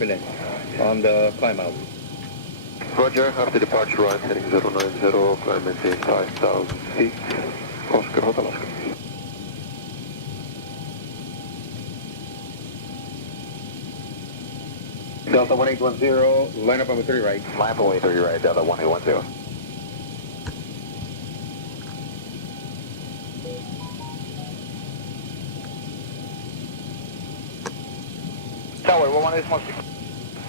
On the climb out. Roger, after departure right, heading 090, climb maintain 5,000 feet. Oscar Hotel Oscar. Delta 1810, line up on the 3 right. Line up on 30 right, Delta 1810. Tower, 118.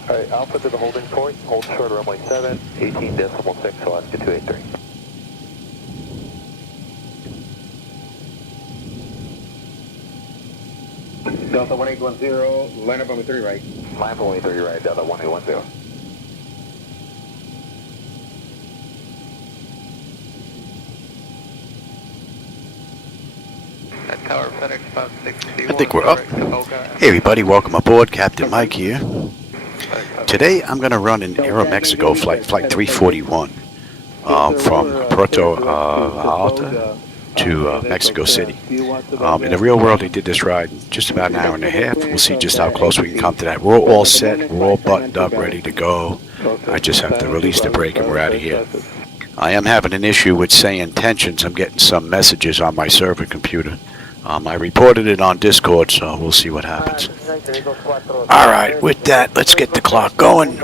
Alright, Alpha to the holding point, hold short runway 7, 18.6, Alaska 283. Delta 1810, line up on the 3 right. Line up on 30 right, Delta 1810. Tower FedEx 560. I think we're up. Hey everybody, welcome aboard. Captain Mike here. Today I'm going to run an Aero Mexico flight 341 from Puerto Vallarta to Mexico City. In the real world, they did this ride in just about an hour and a half. We'll see just how close we can come to that. We're all set, we're all buttoned up, ready to go. I just have to release the brake and we're out of here. I am having an issue with SayIntentions. I'm getting some messages on my server computer. I reported it on Discord, so we'll see what happens. Alright, with that, let's get the clock going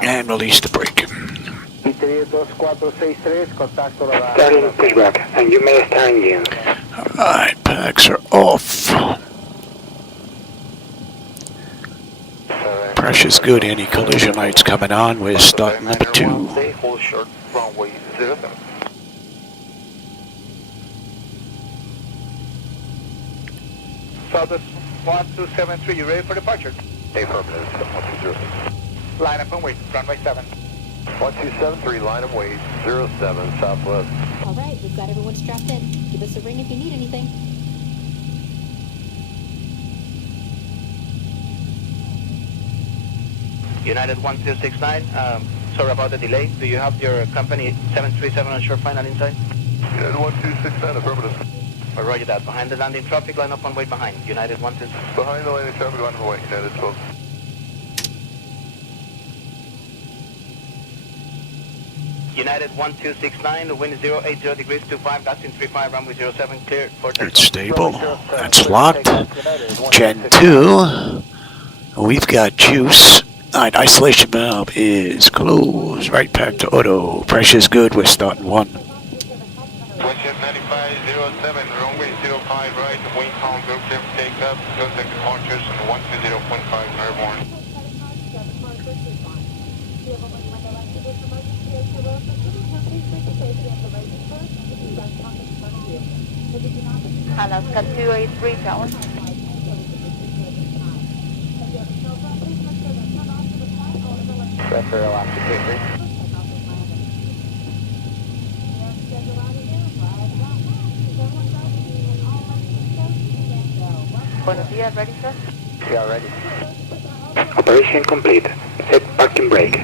and release the brake. Starting pushback, and you may start engines. Alright, packs are off. Pressure's good, anti-collision lights coming on. We're starting number 2. Hold short runway 07. Southwest 1273, you ready for departure? Affirmative, 1206. Line up and wait, runway 7. 1273, line and wait, 07, Southwest. All right, we've got everyone strapped in. Give us a ring if you need anything. United 1269, sorry about the delay. Do you have your company 737 on short final inside? United 1269, affirmative. Roger that. Behind the landing traffic, line up and wait behind. United 1269. Behind the landing traffic, line and wait, United 12. United 1269, the wind is 080 degrees 25, gusting 35, runway 07, clear for takeoff. It's stable. That's locked. Gen 2. We've got juice. Alright, isolation valve is closed. Right back to auto. Pressure's good. We're starting 1. Windshield 9507, runway 05 right, wind calm, go clear for takeoff, go take departures, and 120.5 airborne. Alaska 283 Tower. Pressure Alaska 283. Buenos dias, ready, sir? We are ready. Operation complete. Set parking brake.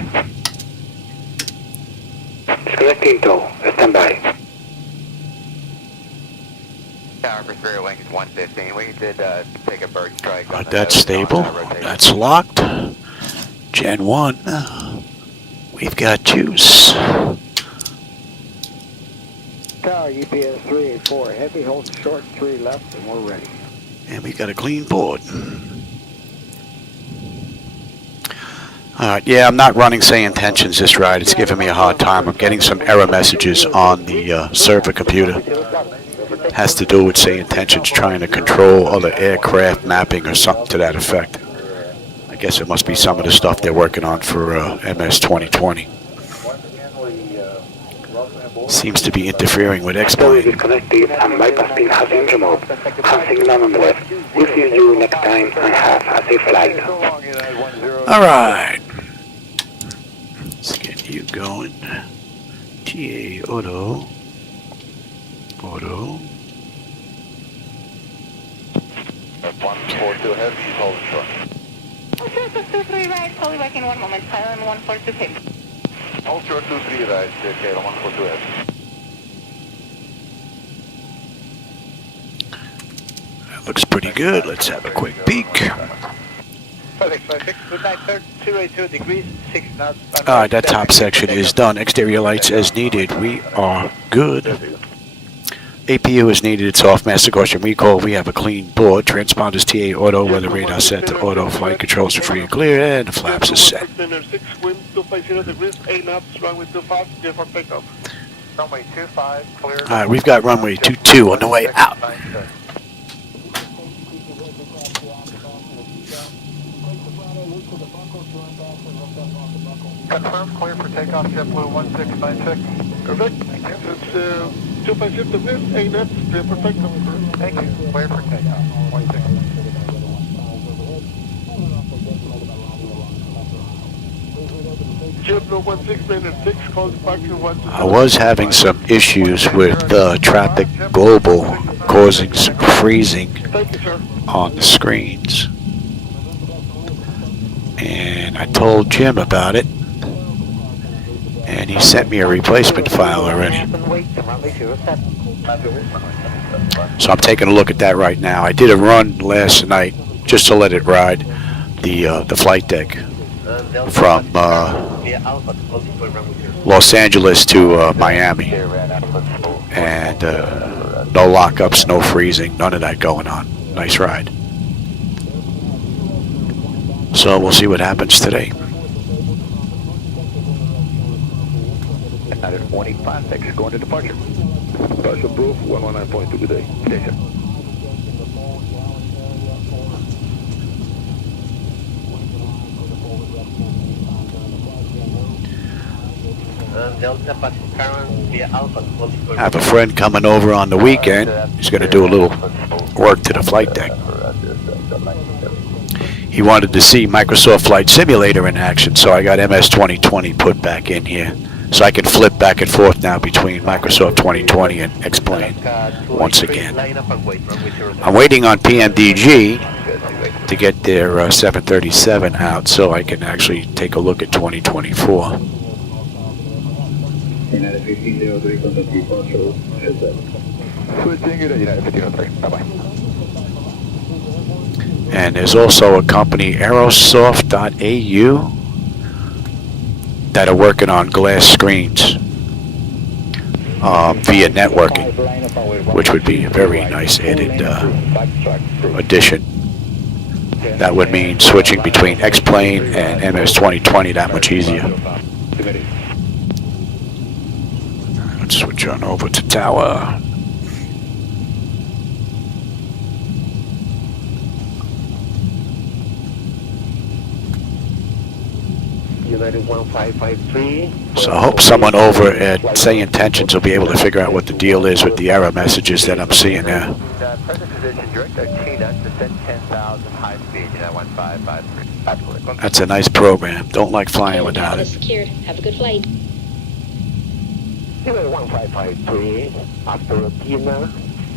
Disconnecting tow. Stand by. Tower for 3 wings 115. We did take a bird strike. That's stable. That's locked. Gen 1. We've got juice. Tower UPS 384, heavy, hold short 3 left, and we're ready. And we got a clean board. Alright, yeah, I'm not running SayIntentions this ride. It's giving me a hard time. I'm getting some error messages on the server computer. Has to do with SayIntentions trying to control other aircraft mapping or something to that effect. I guess it must be some of the stuff they're working on for MS 2020. Seems to be interfering with Tow X-Plane. is disconnected and bypass pin has been removed. Have signal on the left. We'll see you next time and have a safe flight. Alright. Let's get you going. TA Auto. Auto. 142 heavy, hold short. Oh, sure, so 23 right, fully back in 1 moment. Silent 1426. Hold short 23 right, okay, 142 heavy. That looks pretty good. Let's have a quick peek. Good night, 282 degrees, 6 knots. Alright, that top section is done. Exterior lights as needed. We are good. APU is needed. It's off. Master Caution recall. We have a clean board. Transponders TA auto. Weather radar set to auto. Flight controls are free and clear. And the flaps are set. Wind 250 degrees, 8 knots, runway 25, clear for takeoff. Runway 25, clear. Alright, we've got runway 22 on the way out. Confirm, clear for takeoff, JetBlue 1696. Perfect. It's 250 degrees, 8 knots, clear for takeoff. Thank you. Clear for takeoff. 16. JetBlue 1696, call departure 1. I was having some issues with Traffic Global causing some freezing Thank you, sir. on the screens. And I told Jim about it. And he sent me a replacement file already. So I'm taking a look at that right now. I did a run last night just to let it ride the flight deck from Los Angeles to Miami. And no lockups, no freezing, none of that going on. Nice ride. So we'll see what happens today. United 25, going to departure. Partial proof, 119.2 good day. Station. I have a friend coming over on the weekend. He's going to do a little work to the flight deck. He wanted to see Microsoft Flight Simulator in action, so I got MS 2020 put back in here. So I can flip back and forth now between Microsoft 2020 and X-Plane once again. I'm waiting on PMDG to get their 737 out so I can actually take a look at 2024. United 1503, contact departure. Switching it at United 1503. Bye-bye. And there's also a company, Aerosoft.au, that are working on glass screens via networking, which would be a very nice added addition. That would mean switching between X-Plane and MS 2020 that much easier. Let's switch on over to tower. United 1553. So I hope someone over at SayIntentions will be able to figure out what the deal is with the error messages that I'm seeing there. Present position, direct Tina, descend 10,000, high speed, United 1553. Absolutely. That's a nice program. Don't like flying without it. Secured. Have a good flight. United 1553, after Tina,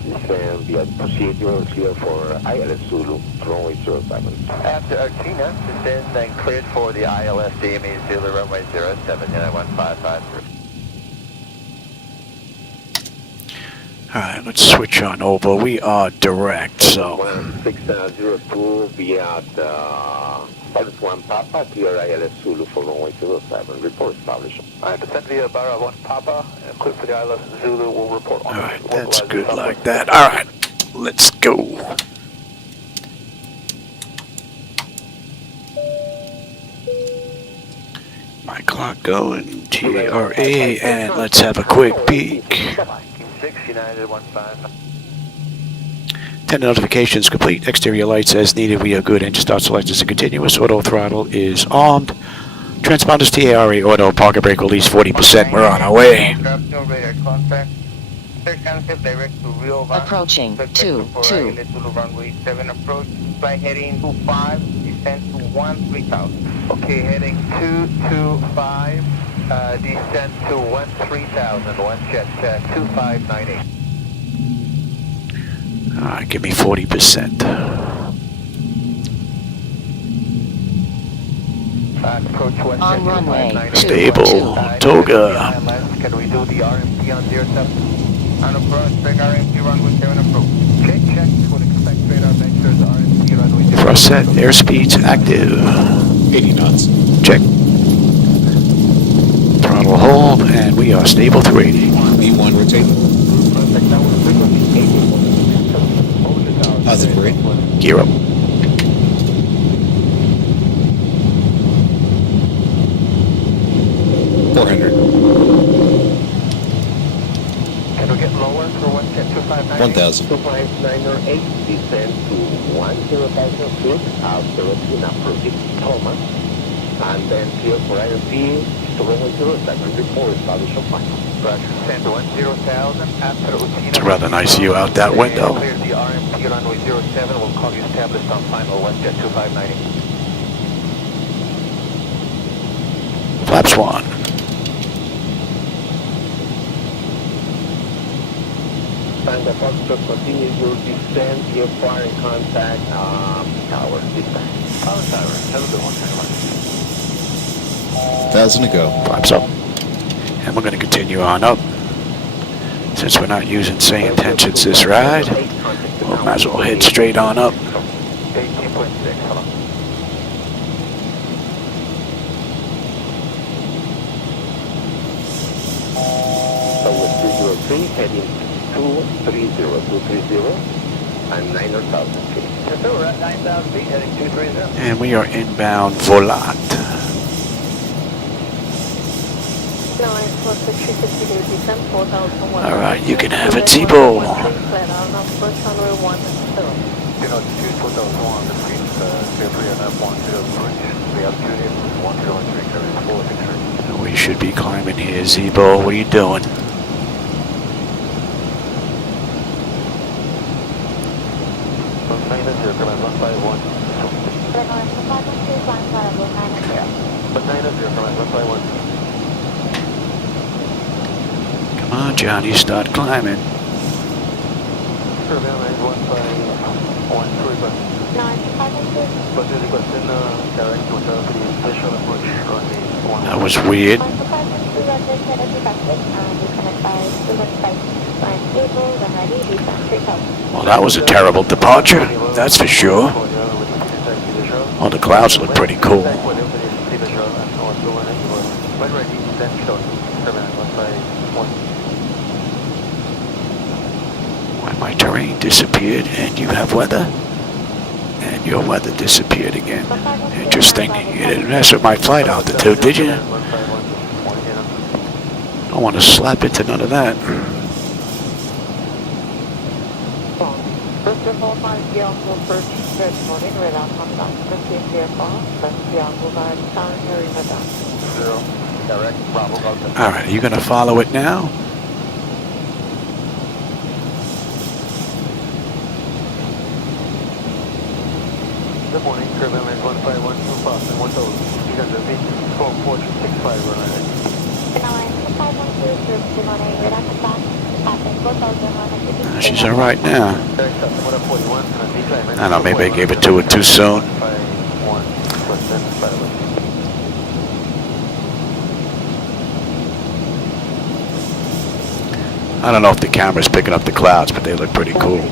descend via Procedural here for ILS-Zulu, runway 07. After Artina, descend and cleared for the ILS DME Zulu, runway 07, United 1553. Alright, let's switch on over. We are direct, so 1602 via One Papa, clear ILS-Zulu for runway 07. Report established. Alright, descend via Barra 1 Papa, and clear for the ILS Zulu, will report on. alright, that's good like that. Alright, let's go. My clock going, TRA, and let's have a quick peek. 6, United 15. 10 notifications complete. Exterior lights as needed. We are good. Engine start select is a continuous. Auto throttle is armed. Transponders TARA auto. Parking brake release 40%. We're on our way. Approaching 22. Runway 7 approach. Fly heading 25. Descend to 13,000. Okay, heading 225, descend to 13,000, one jet 2598. Alright, give me 40%. Approach west On runway 22. Stable. Toga. Can we do the RMP on 07? On approach, big RMP runway 7 approach. Check, would expect radar vectors RMP runway 07. Thrust set, airspeeds active. 80 knots. Check. Throttle hold, and we are stable through 80. V1 rotate. Positive grade. Gear up. Can we get lower for 1Jet 259? 1,000. 25908, descend to 10,000 feet after routine approach Thomas, and then clear for ILP to runway 07, report establishment final. Roger, send 10,000 after routine. It's a rather nice view out that window. Clear the RMP runway 07, we'll call you established on final 1Jet 259. Flaps 1. And the Foxtrot continue your descent, your fire in contact, tower, descent. Tower, have a good one, 1,000 to go. Flaps up. And we're going to continue on up. Since we're not using SayIntentions this ride, we might as well head straight on up. 18.6, hello. So with 303, heading 230, and 9,000 feet. Yes, sir, we're at 9,000 feet, heading 230. And we are inbound Volat. Alright, you can have it, Zibo. We should be climbing here, Zibo. What are you doing? Come on, Johnny, start climbing. That was weird. Well, that was a terrible departure, that's for sure. Well, the clouds look pretty cool. Why my terrain disappeared and you have weather? And your weather disappeared again. Interesting. You didn't mess with my flight altitude, did you? Don't want to slap into none of that. Alright, are you going to follow it now? Good morning, Curve Airlines 1512 Boston, 1,000. You guys are beat 12-4-65 runway. She's alright now. I don't know, maybe I gave it to her too soon. I don't know if the camera's picking up the clouds, but they look pretty cool.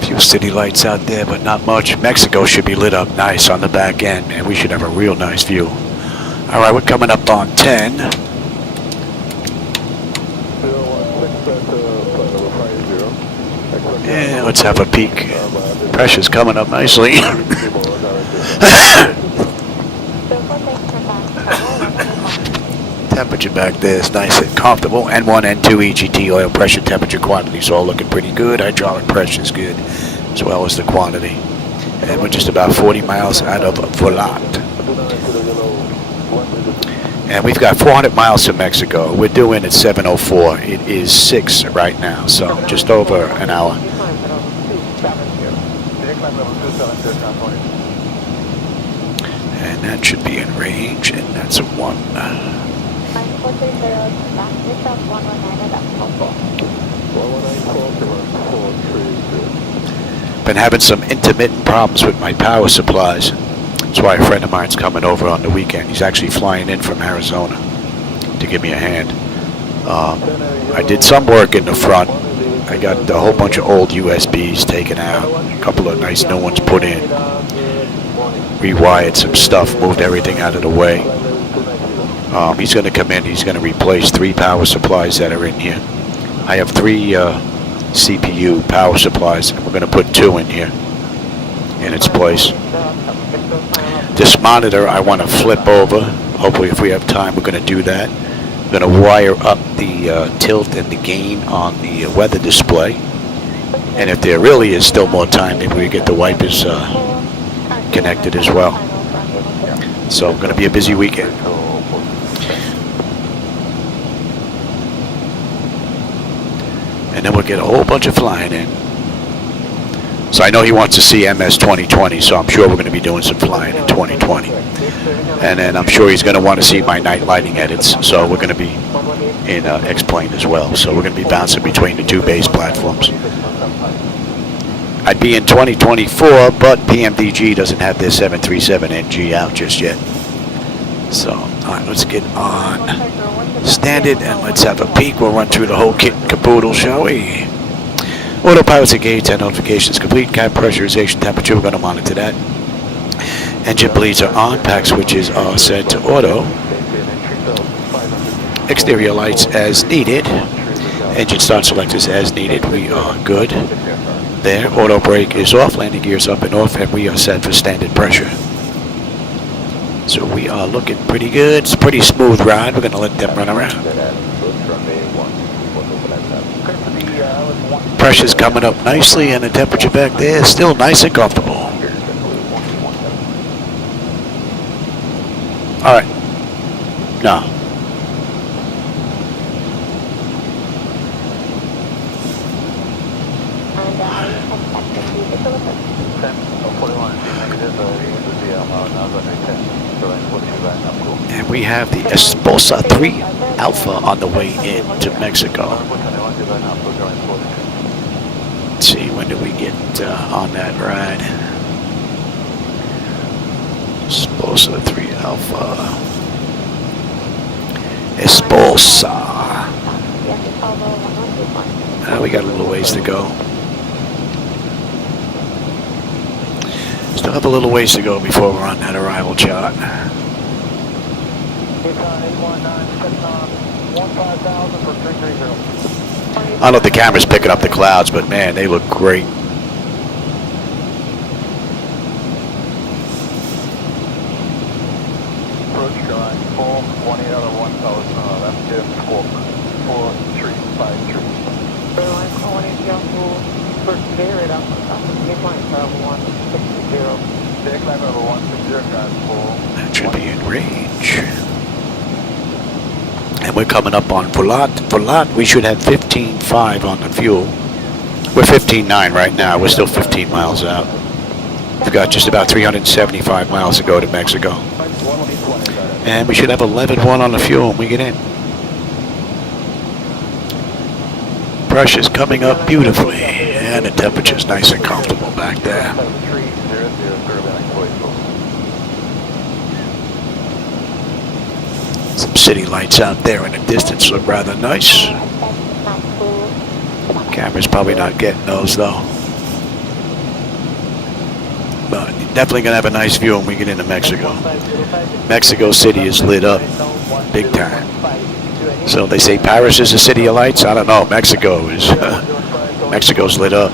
Few city lights out there, but not much. Mexico should be lit up nice on the back end, and we should have a real nice view. All right, we're coming up on 10. Yeah, let's have a peek. Pressure's coming up nicely. Temperature back there is nice and comfortable. N1, N2, EGT, oil pressure, temperature, quantities all looking pretty good. Hydraulic pressure is good, as well as the quantity. And we're just about 40 miles out of Volat. And we've got 400 miles to Mexico. We're due in at 7:04. It is 6 right now, so just over an hour. And that should be in range, and that's a 1. 430, back this up 119 at Apple. 119 Been having some intermittent problems with my power supplies. That's why a friend of mine's coming over on the weekend. He's actually flying in from Arizona to give me a hand. I did some work in the front. I got a whole bunch of old USBs taken out, a couple of nice new ones put in, rewired some stuff, moved everything out of the way. He's going to come in, he's going to replace 3 power supplies that are in here. I have 3 CPU power supplies, and we're going to put 2 in here in its place. This monitor I want to flip over. Hopefully if we have time we're going to do that. I'm going to wire up the tilt and the gain on the weather display. And if there really is still more time, maybe we get the wipers connected as well. So it's going to be a busy weekend. And then we'll get a whole bunch of flying in. So I know he wants to see MS 2020, so I'm sure we're going to be doing some flying in 2020. And then I'm sure he's going to want to see my night lighting edits, so we're going to be in X-Plane as well. So we're going to be bouncing between the 2 base platforms. I'd be in 2024, but PMDG doesn't have their 737NG out just yet. So, alright, let's get on standard and let's have a peek. We'll run through the whole kit and caboodle, shall we? Autopilot's engaged, and notifications complete. Cap pressurization temperature, we're going to monitor that. Engine bleeds are on, pack switches are set to auto. Exterior lights as needed. Engine start selectors as needed. We are good there. Auto brake is off, landing gears up and off, and we are set for standard pressure. So we are looking pretty good. It's a pretty smooth ride. We're going to let them run around. Pressure's coming up nicely, and the temperature back there is still nice and comfortable. All right. No. And we have the Esposa 3 Alpha on the way into Mexico. Let's see, when do we get on that ride? Esposa 3 Alpha. Esposa. We got a little ways to go. Still have a little ways to go before we're on that arrival chart. I don't know if the camera's picking up the clouds, but man, they look great. Approach drawing, full 18 out of 1000, left dip, squawk, 4353. Airline calling in Yahoo, first Spirit up on midline travel 160. Decline level 160, guys, full. That should be in range. And we're coming up on Volat. Volat, we should have 15.5 on the fuel. We're 15.9 right now. We're still 15 miles out. We've got just about 375 miles to go to Mexico. And we should have 11.1 on the fuel when we get in. Pressure's coming up beautifully. And the temperature's nice and comfortable back there. Some city lights out there in the distance look rather nice. Camera's probably not getting those though. But you're definitely going to have a nice view when we get into Mexico. Mexico City is lit up big time. So they say Paris is a city of lights. I don't know. Mexico is. Mexico's lit up.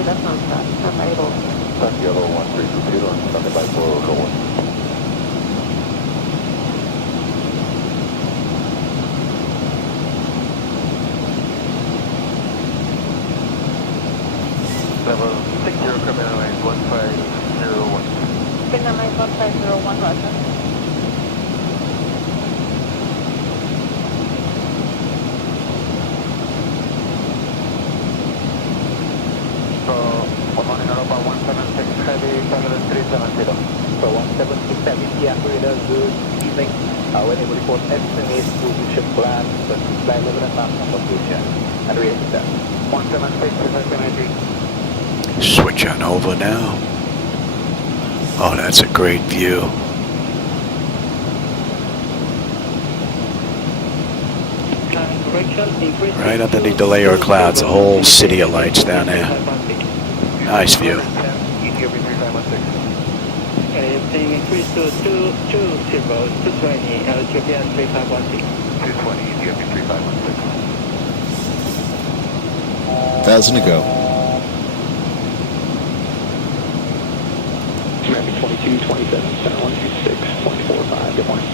sorry, that's nonstop. I'm able. That's yellow 1320 and standing by for runway. Level 60 Cockpit Airlines 1501. Spin Airlines 1501, Roger. So, one morning Europa 176 heavy, 7370. So 176 heavy, yeah, operator, good evening. When you report estimate position plan, but fly level and map number position. And react that. 176 590. Switch on over now. Oh, that's a great view. Right underneath the layer of clouds, the whole city of lights down there. Nice view. Everything increased to 220, 220, Ethiopian 3516. 220, Ethiopia 3516. 1,000 to go. American 22, 27, center 126, 0.45, good morning.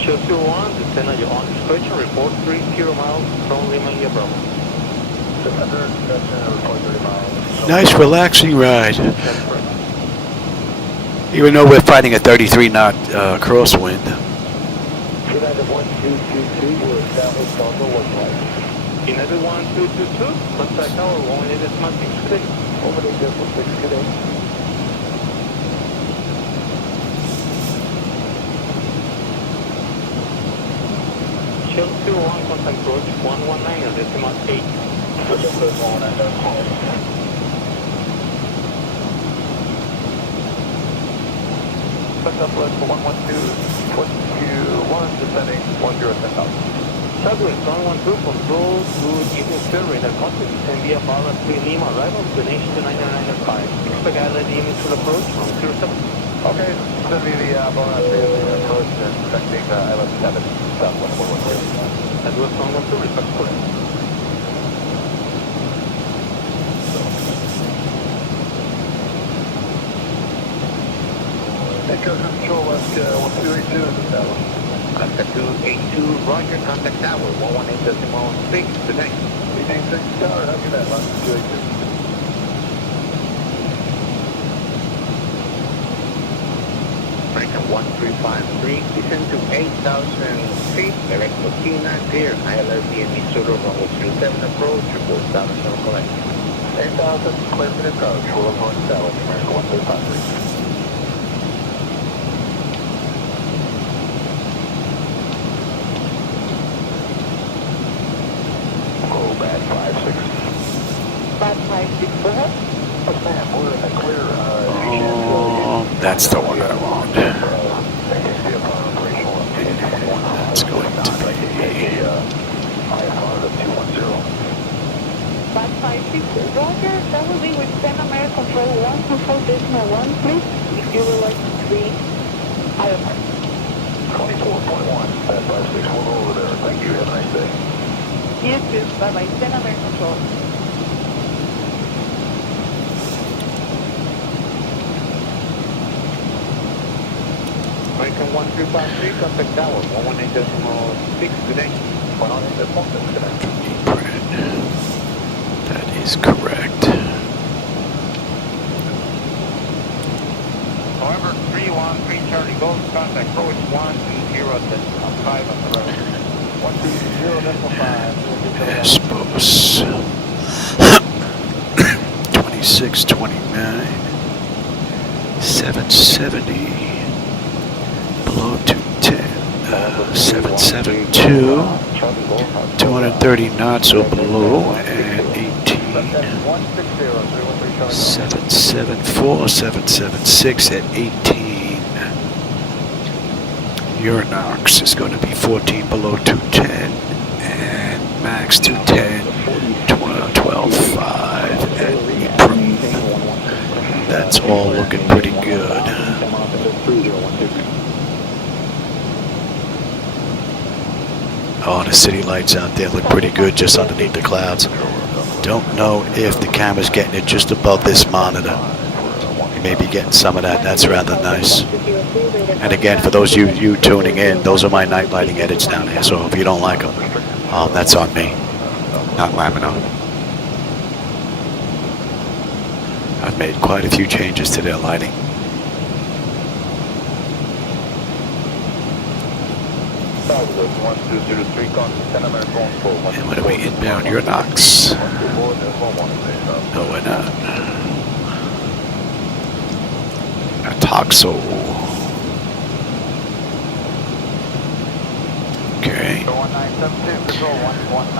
Show 21, descend on your on approach report 30 miles from Lima Bravo. 600, report 30 miles. Nice relaxing ride. Even though we're fighting a 33-knot crosswind. United 1222, we're established on the workplace. United 1222, contact tower 186 today. Over the Delta 6 today. Show 21, contact approach 119 and decimal 8. Southwest 112.21, descending 10 Southwest 112, control, good evening sir, radar contact, India Bala 3 Lima, arrival, destination to 995. Expect island image to approach from 07. Okay, send me the Bala 3 Lima approach and expecting ILS-Y, Southwest 112. Southwest 112, respect correct. Echo Control, let's 1282 is established. Contact 282, Roger, contact tower 118.6 today. 186 tower, how can that last 282? American 1353, descend to 8,000 feet, direct to Kina, clear, ILS-Y Missouri, runway 37 approach, report status on collect. 8,000, clear for the approach, we'll avoid Dallas, American 1353. Bad 56. Bad 56, go ahead. Oh, ma'am, we're in the clear. Oh, that's the one I want. It's going to be Bad 56, Roger, that will be with Pan American Control 124.1, please, if you would like to treat IFR. 24.1, Bad 56, we'll go over there. Thank you, have a nice day. You too, bye-bye, Pan American Control. American 1353, contact tower 118.6 today. 118.6 today. That is correct. However, 313 Charlie Gold, contact approach 120.5 on the road. 120.5. Espos. 2629. 770. Below 210. 772. 230 knots or below. And 18. 774. 776 at 18. Your NOx is going to be 14 below 210 and max 210, 12.5 at Ypres. That's all looking pretty good. Oh, the city lights out there look pretty good just underneath the clouds. Don't know if the camera's getting it just above this monitor. You may be getting some of that. That's rather nice. And again, for those of you tuning in, those are my night lighting edits down here. So if you don't like them, that's on me, not Lamino. I've made quite a few changes to their lighting. And when are we inbound your Knox? No, we're not. Toxo. Okay.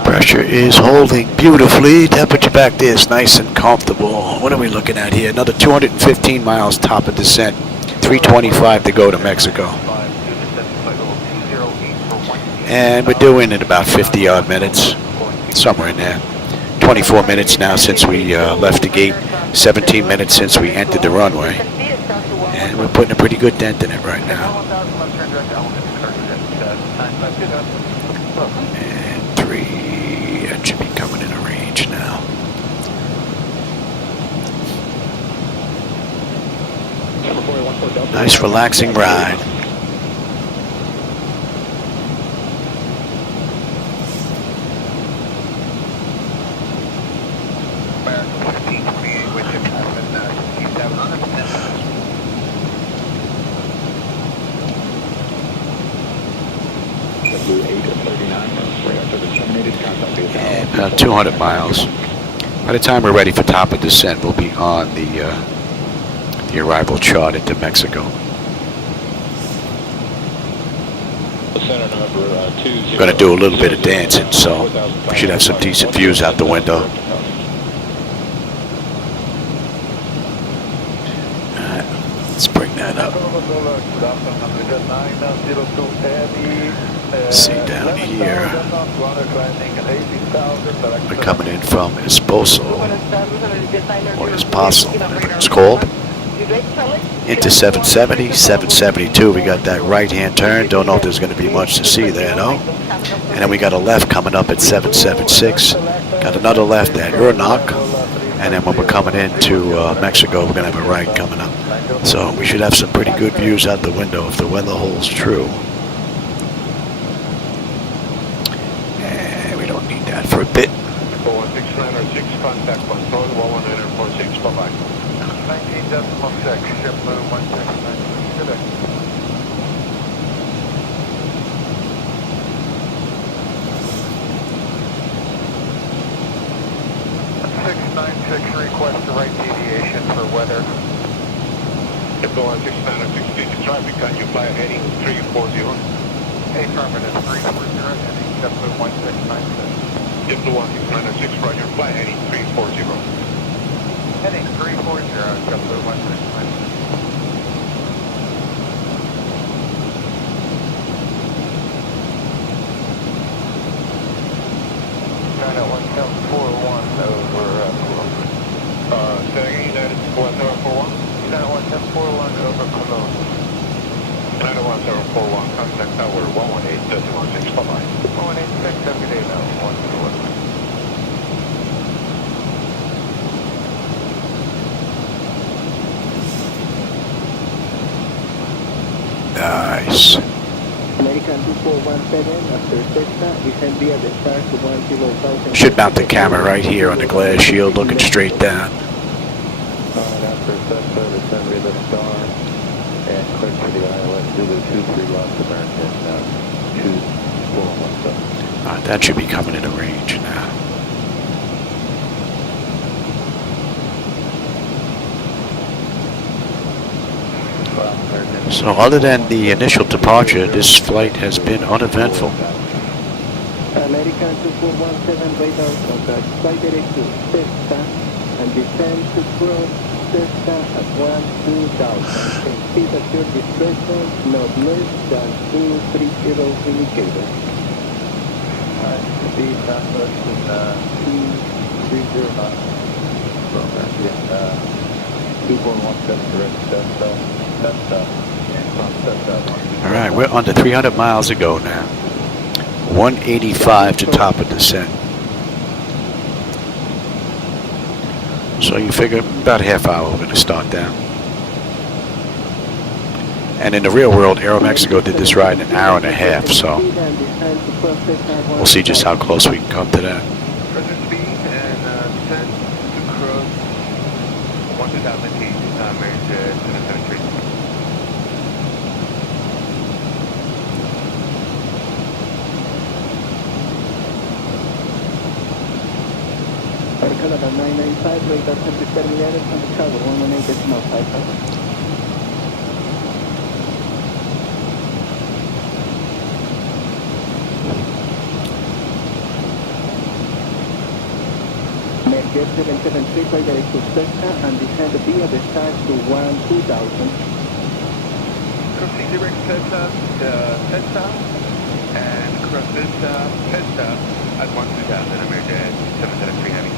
Pressure is holding beautifully. Temperature back there is nice and comfortable. What are we looking at here? Another 215 miles top of descent. 325 to go to Mexico. And we're doing in about 50 odd minutes. Somewhere in there. 24 minutes now since we left the gate. 17 minutes since we entered the runway. And we're putting a pretty good dent in it right now. And 3, that should be coming in a range now. Nice relaxing ride. And about 200 miles. By the time we're ready for top of descent, we'll be on the arrival chart into Mexico. We're going to do a little bit of dancing, so we should have some decent views out the window. Alright, let's bring that up. See down here, we're coming in from Esposo, or Esposo, whatever it's called, into 770, 772. We got that right-hand turn. Don't know if there's going to be much to see there, though. And then we got a left coming up at 776. Got another left at Urnock. And then when we're coming into Mexico, we're going to have a right coming up. So we should have some pretty good views out the window if the weather holds true. And we don't need that for a bit. 41696, contact control, 11946, bye-bye. 19.6, ship move 169, good day. 696, request a right deviation for weather. Go on 696, traffic, can you fly heading 340? Affirmative, 340, heading JetBlue 1696. JetBlue 1696, roger, fly heading 340. Heading 340, JetBlue 1696. United 1041. United 1041 over Cologne. United 1041, contact tower 118.16, bye-bye. 118.6, every day now, 121. Nice. American 2417 after Cessna, descend via the start to 10,000. Should mount the camera right here on the glass shield looking straight down. After Cessna, descend via the star and clear to the ILS through the 23 lots American 2417. Alright, that should be coming into range now. So other than the initial departure, this flight has been uneventful. American 2417 radar contact, fly direct to Cessna and descend to cross Cessna at 12,000. Speed at your discretion, not less than 230 indicators. Speed not less than 230 knots. All right, we're under 300 miles to go now. 185 to top of descent. So you figure about a half hour we're going to start down. And in the real world, Aero Mexico did this ride in an hour and a half, so we'll see just how close we can come to that. Present speed and descent to cross 1000 feet, marriage 773. Canada 995, radar service terminated on the tower, 118.55. Jet 773, flight direct to Cessna and descend via the start to 2000. Proceed direct Cessna, Cessna, and cross Cessna at 2000, American 773 heavy.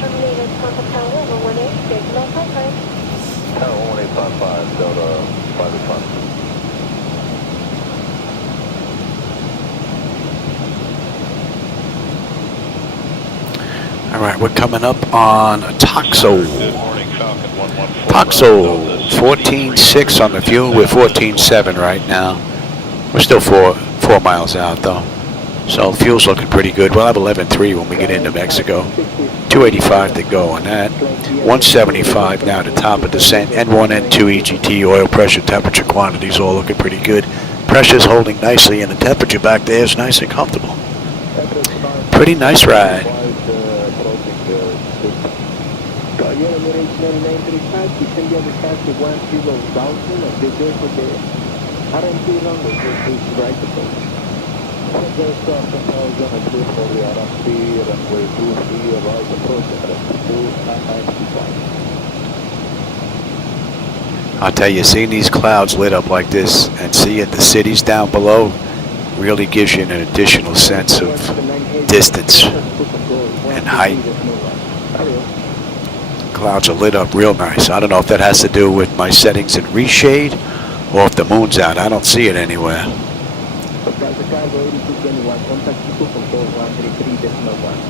Terminated on the tower, 118.55. Tower 1855, Delta 585. All right, we're coming up on Toxo. Toxo, 14.6 on the fuel. We're 14.7 right now. We're still four miles out though. So fuel's looking pretty good. We'll have 11.3 when we get into Mexico. 285 to go on that. 175 now to top of descent. N1, N2, EGT, oil pressure, temperature, quantities all looking pretty good. Pressure's holding nicely and the temperature back there is nice and comfortable. Pretty nice ride. I'll tell you, seeing these clouds lit up like this and seeing the cities down below really gives you an additional sense of distance and height. Clouds are lit up real nice. I don't know if that has to do with my settings in reshade or if the moon's out. I don't see it anywhere.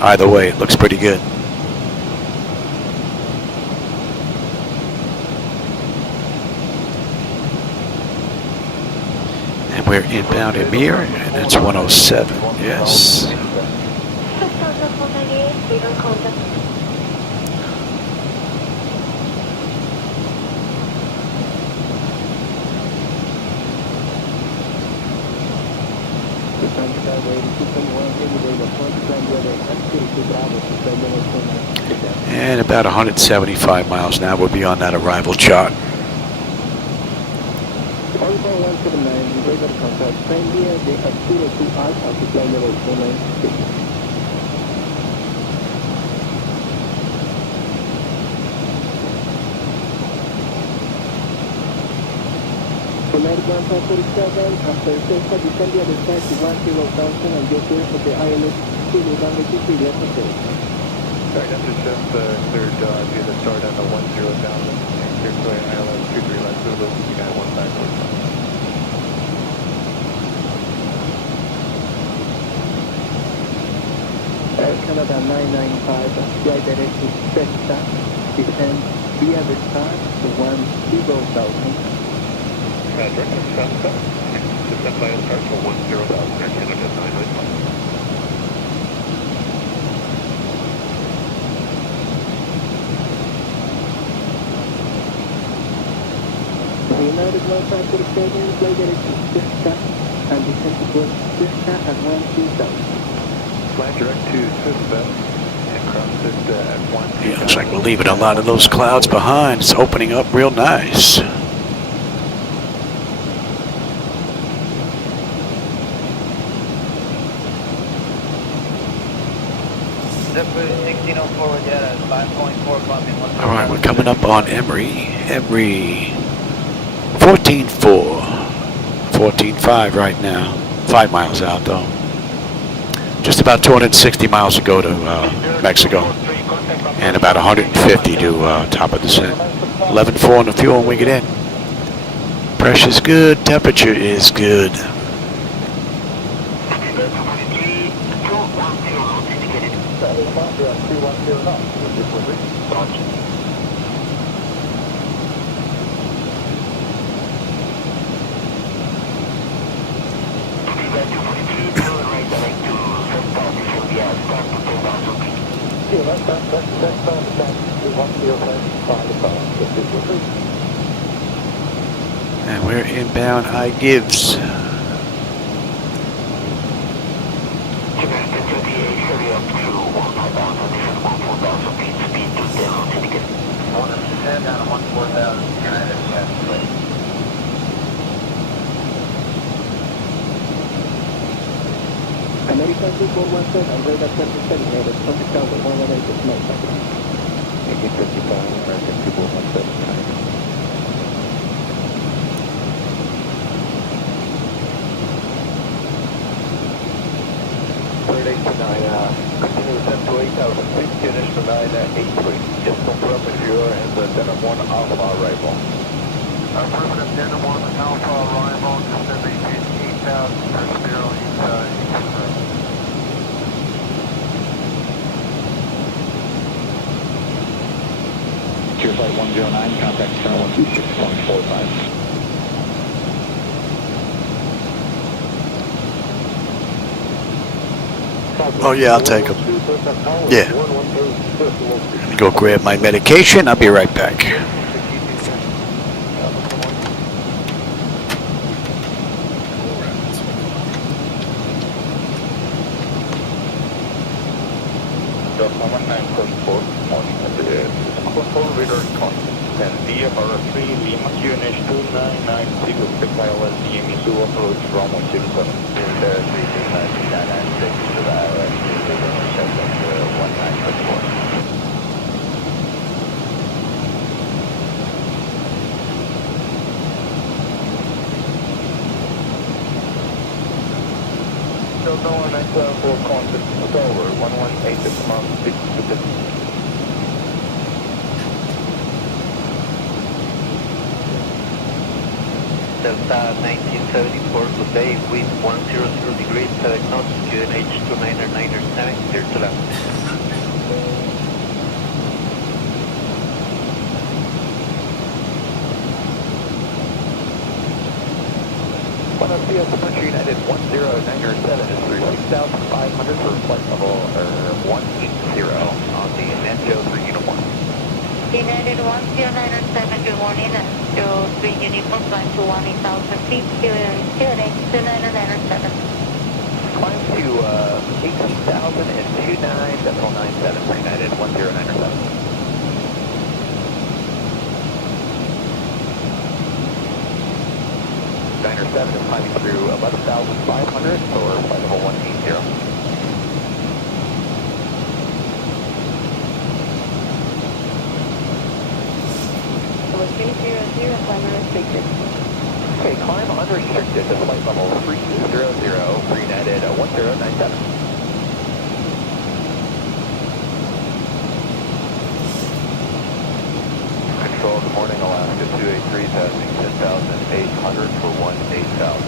Either way, it looks pretty good. And we're inbound Emir, and that's 107. Yes. And about 175 miles now, we'll be on that arrival chart. Flight 147, after Cessna, descend via the start to 10,000 and get clear for the ILS-Y runway 23 left of base. Sorry, that's just cleared via the start on the 10,000 and cleared for ILS-Y left of base. You got 1545. Air Canada 995, flight direct to Cessna, descend via the start to 10,000. Direct to Cessna, descend via the start to 10,000, Air Canada 995. United 1547, flight direct to Cessna, and descend to Cessna at 10,000. Fly direct to Cessna and cross Cessna at 10,000. Yeah, looks like we're leaving a lot of those clouds behind. It's opening up real nice. All right, we're coming up on Emory. 14.4, 14.5 right now. 5 miles out though. Just about 260 miles to go to Mexico, and about 150 to top of descent. 11.4 on the fuel when we get in. Pressure's good, temperature is good. And we're inbound high gives. American 2417, I'm radar 27, headed 20 tower, 118 is my target. 1855, American 2417. Continue to send to 8,000 feet, finish to 983. Just confirm if you are in the Denham 1 Alpha arrival. Affirmative, Denham 1 Alpha arrival, descending 8,000 per zero, Tier Flight 109, contact Channel 126.45. Oh yeah, I'll take them. Yeah. Go grab my medication. I'll be right back. And DFR 3 Lima QNH 2990 expect ILS-Y approach runway 07. There 32996 to the ILS-Y 1934. Delta 1974 contact over 118 at command 6 to 50. Delta 1974, good day, wind 100 degrees, 7 knots, QNH 2997, clear to land. Buenos Dias, Departure United 1097 is through 6,500 for flight level 180 on the Nanjo 3 Uniform. United 1097, good morning, to 3 uniform, climb to 18,000 feet, QNH 2997. Climb to 18,000 and 29.97 for United 1097. Diner 7 is climbing through 11,500 for flight level 180. Level 300, climb unrestricted. Okay, climb unrestricted to flight level 300 for United 1097. Control, good morning, Alaska 283 passing 10,800 for 18,000.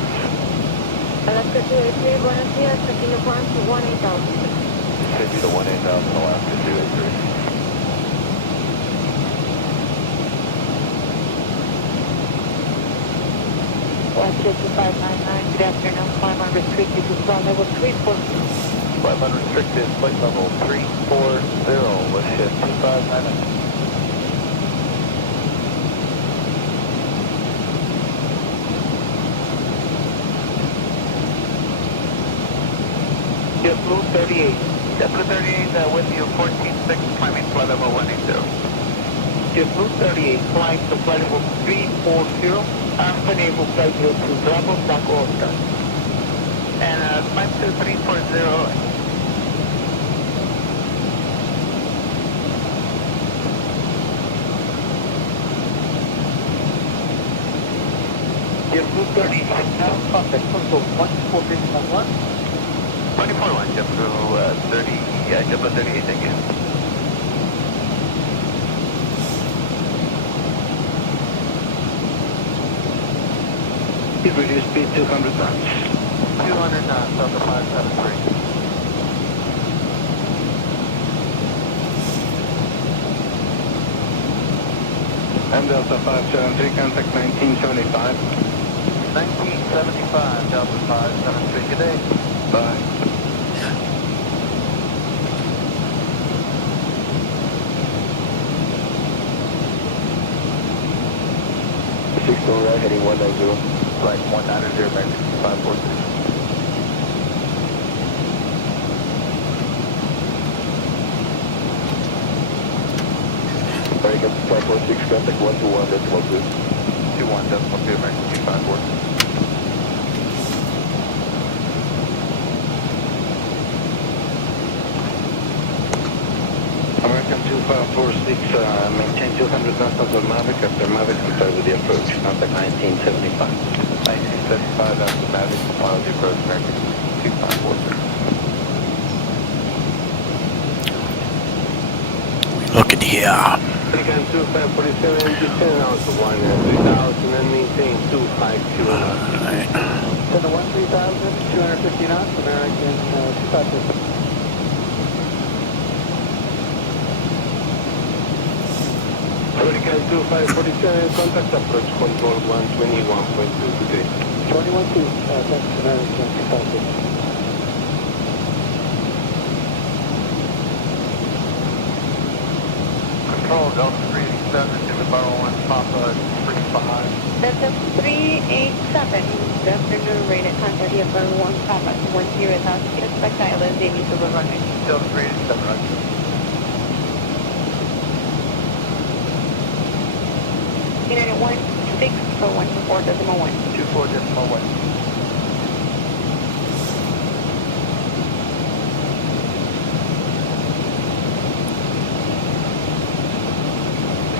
Alaska 283, buenos días, continue climb to 18,000. Continue to 18,000, Alaska 283. Alaska 2599, good afternoon, climb unrestricted to flight level 340. Climb unrestricted, flight level 340, let's shift 2599. JetBlue 38. JetBlue 38 with you 14.6, climbing flight level 180. JetBlue 38, climb to flight level 340, and enable flight level to Bravo, Tango, Oscar. And climb to 340. JetBlue 36 now, contact control 141. 24-1, jump to 38 again. Please reduce speed 200 knots. 200 knots, Delta 573. I'm Delta 573, contact 1975. 1975, Delta 573, good day. Bye. Heading 190. Flight 190, American 543. American 546, contact 121.2. 21.2, American 254. American 2546, maintain 200 knots after Mavic. After Mavic, comply with the approach. Contact 1975. 1975, after Mavic, comply with the approach, American 254. Looking here. American 2547, descend out to 1,000 and maintain 250 knots. Alright. To the 13,000, 250 knots, American 2550. American 2547, contact approach control 121.2 today. 21-2, thanks, American 2550. Control, Delta 387 to the Barrow 1, Papa 35. Delta 387, good afternoon, rated contact here for 1 Papa 10,000, expect ILS-Y to the runway. Delta 387, right. United 16 for 124.1. 24.1.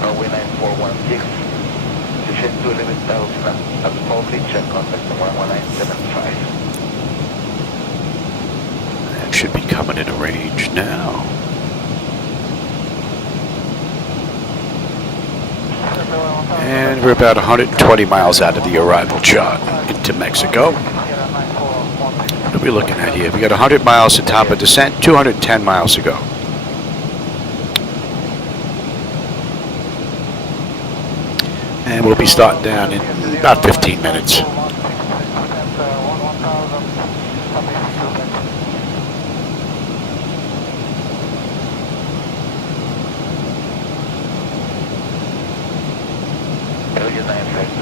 Runway 9416, descend to 11,000, absolutely check contact 11975. That should be coming into range now. And we're about 120 miles out of the arrival chart into Mexico. What are we looking at here? We got 100 miles to top of descent, 210 miles to go. And we'll be starting down in about 15 minutes.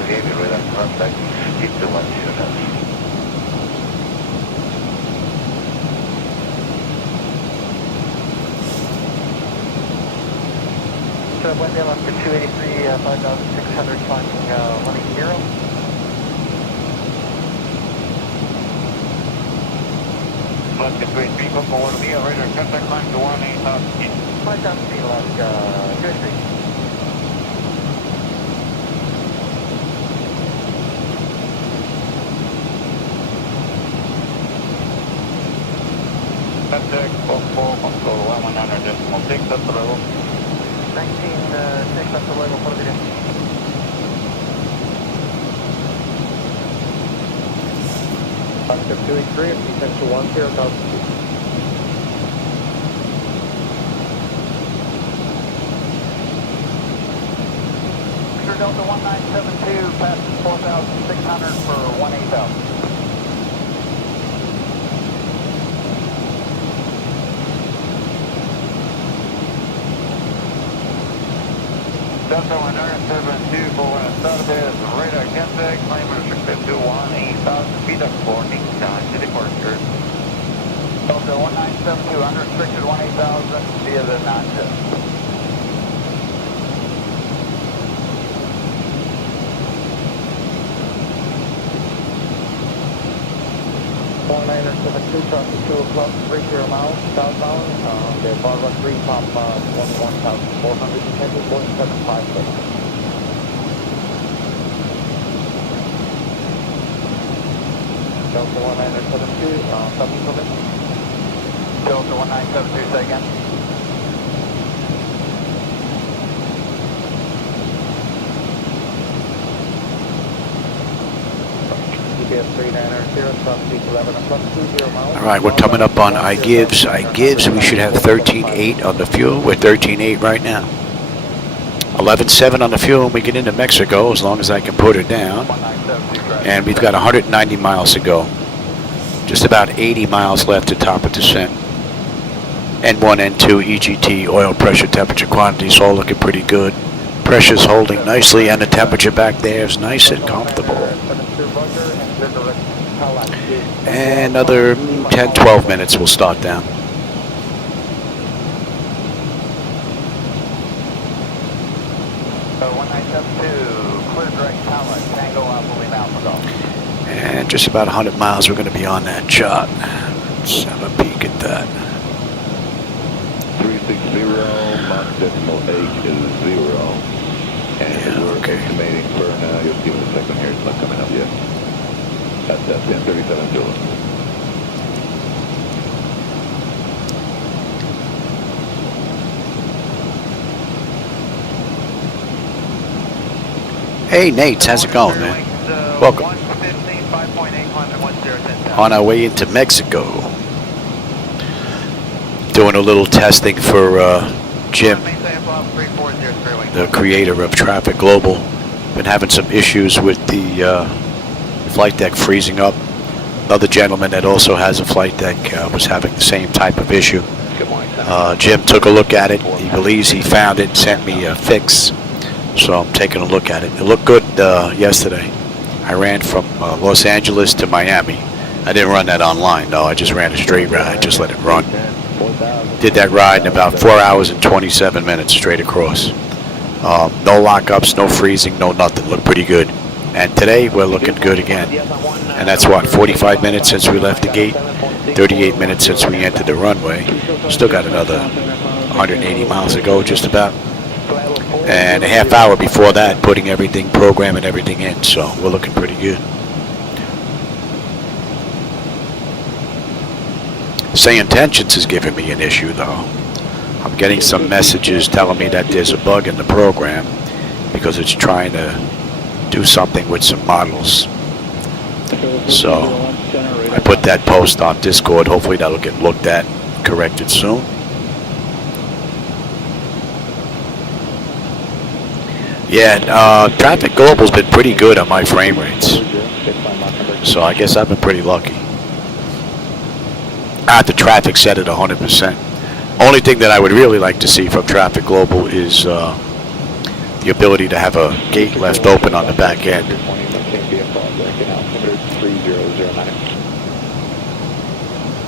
Behavior with our contact, keep the 10 knots. So wind down for 283, 5,600, climbing 180. Flight between people forward me, radar contact line to 18,000 feet. 5,000 feet, Alaska, 283. Contact, control 100.6, that's the level. 19, 6, that's the level for the video. Contact 283, descend to 10,000 feet. Sure, Delta 1972, passes 4,600 for 18,000. Delta 172, Boeing Saturday, radar contact, climb restricted to 18,000 feet, according to departure. Delta 1972, unrestricted 18,000 via the non-test. Niner 72, traffic 2 o'clock, 30 miles, southbound, the Barra 3, pop 11,400, intended Boeing 757. Delta 1972, something information. Delta 1972, say again. All right, we're coming up on I gives. We should have 13.8 on the fuel. We're 13.8 right now. 11.7 on the fuel when we get into Mexico, as long as I can put her down. And we've got 190 miles to go. Just about 80 miles left to top of descent. N1, N2, EGT, oil pressure, temperature, quantities, all looking pretty good. Pressure's holding nicely, and the temperature back there is nice and comfortable. And another 10, 12 minutes we'll start down. And just about 100 miles we're going to be on that chart. Let's have a peek at that. 360, Mach decimal 8 is 0. And we're estimating for now, you'll see in a second here, it's not coming up yet. That's 1037 Zulu. Hey Nate, how's it going, man? Welcome. On our way into Mexico. Doing a little testing for Jim, the creator of Traffic Global. Been having some issues with the flight deck freezing up. Another gentleman that also has a flight deck was having the same type of issue. Jim took a look at it. He believes he found it and sent me a fix. So I'm taking a look at it. It looked good yesterday. I ran from Los Angeles to Miami. I didn't run that online, though. I just ran a straight ride, just let it run. Did that ride in about 4 hours and 27 minutes straight across. No lockups, no freezing, no nothing. Looked pretty good. And today we're looking good again. And that's what, 45 minutes since we left the gate, 38 minutes since we entered the runway. Still got another 180 miles to go, just about. And a half hour before that, putting everything, programming everything in. So we're looking pretty good. SayIntentions is giving me an issue, though. I'm getting some messages telling me that there's a bug in the program because it's trying to do something with some models. So I put that post on Discord. Hopefully that'll get looked at, corrected soon. Yeah, Traffic Global's been pretty good on my frame rates. So I guess I've been pretty lucky. The traffic set at 100%. Only thing that I would really like to see from Traffic Global is the ability to have a gate left open on the back end.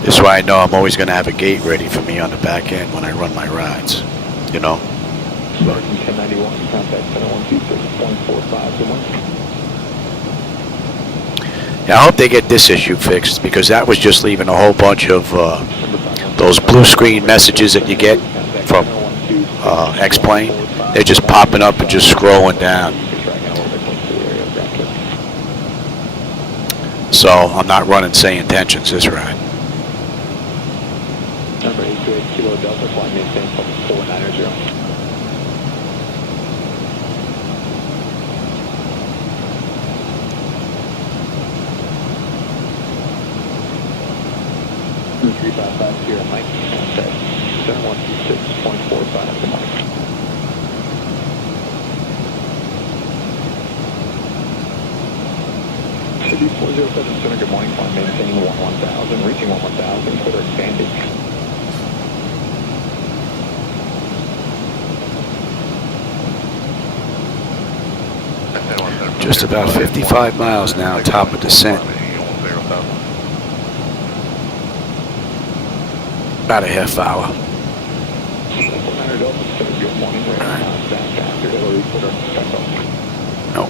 This way I know I'm always going to have a gate ready for me on the back end when I run my rides, you know. Yeah, I hope they get this issue fixed, because that was just leaving a whole bunch of those blue screen messages that you get from X-Plane. They're just popping up and just scrolling down. So I'm not running SayIntentions this ride. Number 828 Kilo Delta, flight maintain 490. Here, Mike, contact 7126.45 to Mike. City 407 Center, good morning, flight maintaining 1000, reaching 1000, quarter expanding. Just about 55 miles now, top of descent. About a half hour. No.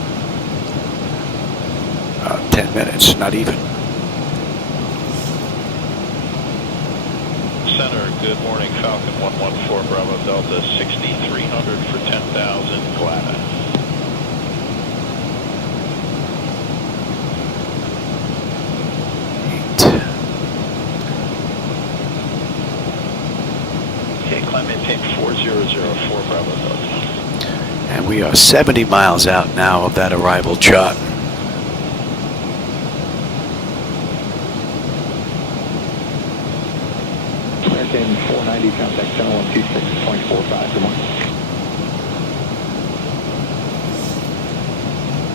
10 minutes, not even. Center, good morning, Falcon 114 Bravo Delta 6300 for 10,000, Gladys. Okay, climb maintain 4004 Bravo Delta. And we are 70 miles out now of that arrival chart. American 490, contact 7126.45, good morning.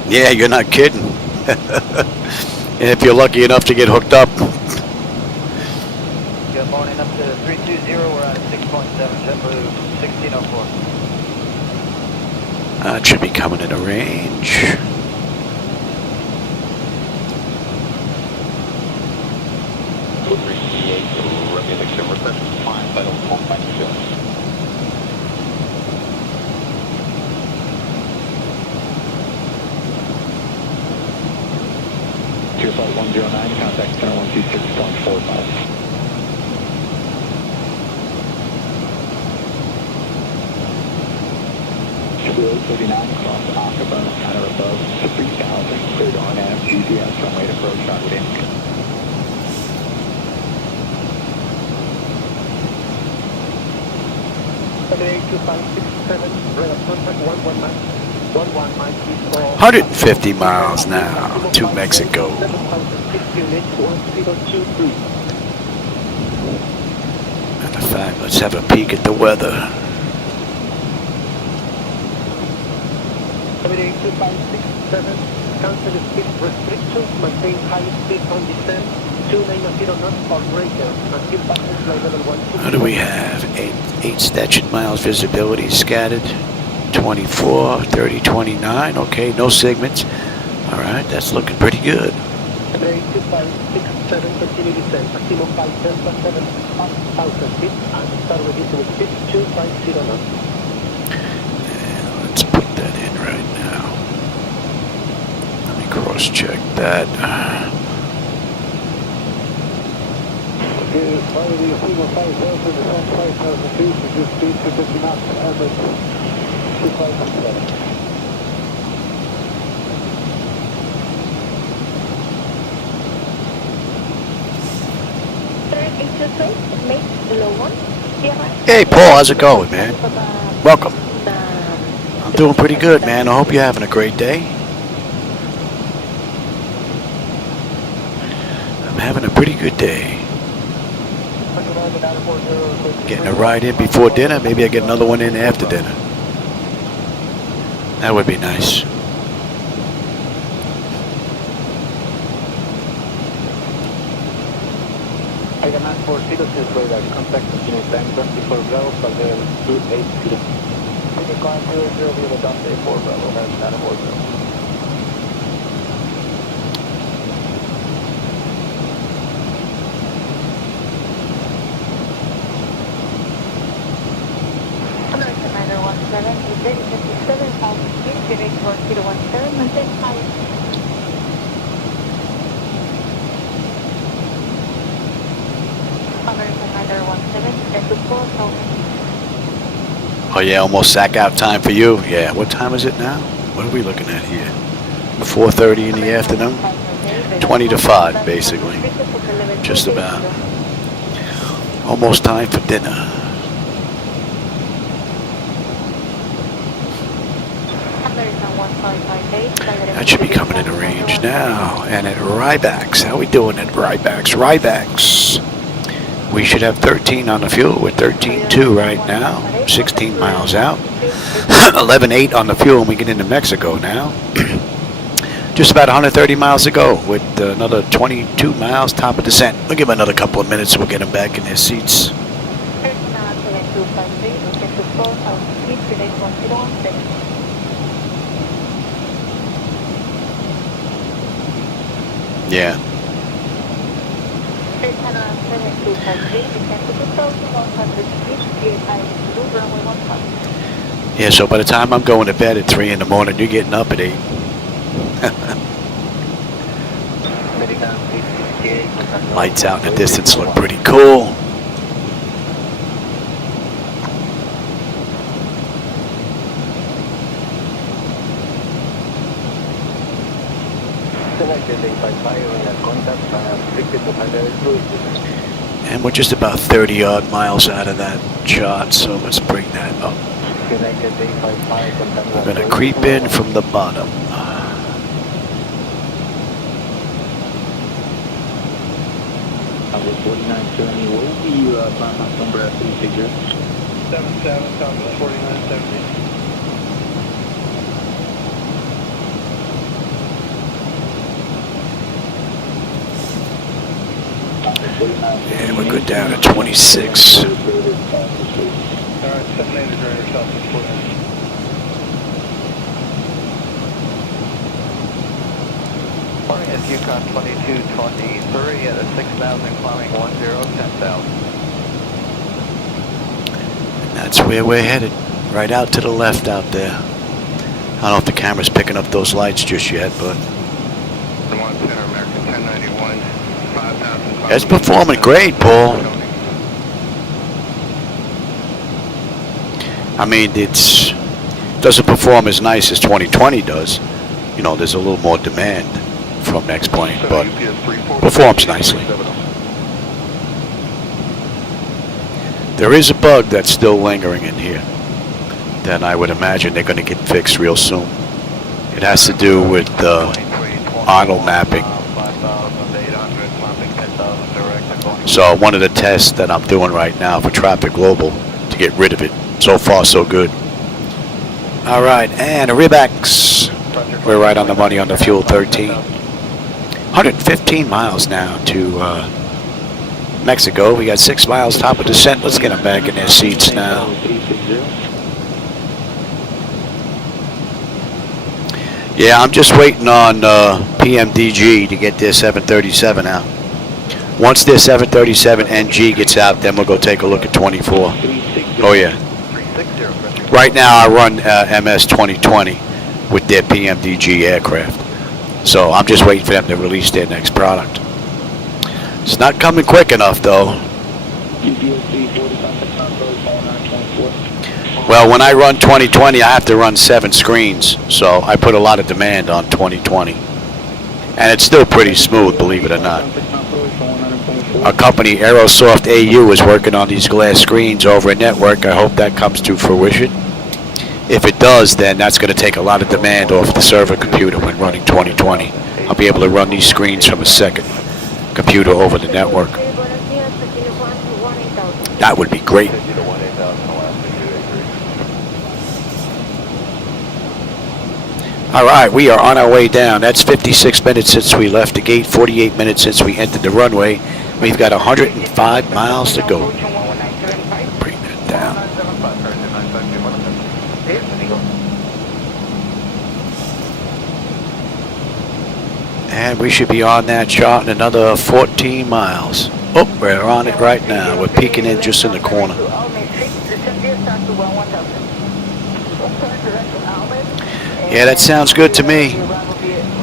Yeah, you're not kidding. And if you're lucky enough to get hooked up. Good morning, up to 320, we're on 6.7, JetBlue 1604. It should be coming into range. Tier flight 109, contact center 126.45. Blue 39 across Aqaba, center above 3000, cleared on nav, GPS, runway to approach, target in. Today 2567, radar contact 11 miles. 11 miles is 150 miles now to Mexico. 7060 unit 1023. Matter of fact, let's have a peek at the weather. 2567, cancel speed restrictions, maintain high speed on descent, 290 knots or greater, until passing flight level 1. What do we have? 8 statute miles visibility scattered. 24, 30, 29. Okay, no segments. All right, that's looking pretty good. 2567, continue descent, maximum 5,700 feet, and start reducing speed 250 knots. Let's put that in right now. Let me cross-check that. Okay, follow the signal 5,000, descent 5,000 feet, reduce speed to 50 knots, average 2567. Hey, Paul, how's it going, man? Welcome. I'm doing pretty good, man. I hope you're having a great day. I'm having a pretty good day. Getting a ride in before dinner. Maybe I get another one in after dinner. That would be nice. I can ask for 06 radar, contact continue time 24 Bravo, Flightdeck 280. Take a car 00 with a Delta 4 Bravo, has not aboard Bravo. American 917, is ready 57,000 feet, direct 1017, maintain high. American 917, descend to 4,000 feet. Oh yeah, almost sack out time for you. Yeah, what time is it now? What are we looking at here? 4:30 in the afternoon? 20 to 5, basically. Just about. Almost time for dinner. That should be coming into range now. And at Rybacks, how we doing at Rybacks? Rybacks. We should have 13 on the fuel. We're 13.2 right now. 16 miles out. 11.8 on the fuel when we get into Mexico now. Just about 130 miles to go with another 22 miles top of descent. We'll give them another couple of minutes and we'll get them back in their seats. Yeah. Yeah, so by the time I'm going to bed at 3 in the morning, you're getting up at 8. Lights out in the distance look pretty cool. And we're just about 30 odd miles out of that chart, so let's bring that up. We're going to creep in from the bottom. Southwest 4970, what will be your climb number at 360? 77, Southwest 4970. And we're good down to 26. Alright, 78 is right, Southwest 49. Morning, it's Yukon 2223 at a 6,000 climbing 10, 10,000. That's where we're headed. Right out to the left out there. I don't know if the camera's picking up those lights just yet, but American 1091, 5,000. it's performing great, Paul. I mean, it doesn't perform as nice as 2020 does. You know, there's a little more demand from next plane, but performs nicely. There is a bug that's still lingering in here that I would imagine they're going to get fixed real soon. It has to do with the auto mapping. So one of the tests that I'm doing right now for Traffic Global to get rid of it. So far, so good. All right, and a Ribex. We're right on the money on the fuel, 13. 115 miles now to Mexico. We got 6 miles top of descent. Let's get them back in their seats now. Yeah, I'm just waiting on PMDG to get their 737 out. Once their 737 NG gets out, then we'll go take a look at 24. Oh yeah. Right now I run MS 2020 with their PMDG aircraft. So I'm just waiting for them to release their next product. It's not coming quick enough though. Well, when I run 2020, I have to run 7 screens, so I put a lot of demand on 2020. And it's still pretty smooth, believe it or not. Our company, Aerosoft AU, is working on these glass screens over a network. I hope that comes to fruition. If it does, then that's going to take a lot of demand off the server computer when running 2020. I'll be able to run these screens from a second computer over the network. That would be great. All right, we are on our way down. That's 56 minutes since we left the gate, 48 minutes since we entered the runway. We've got 105 miles to go. Bring that down. And we should be on that chart in another 14 miles. Oh, we're on it right now. We're peeking in just in the corner. Yeah, that sounds good to me.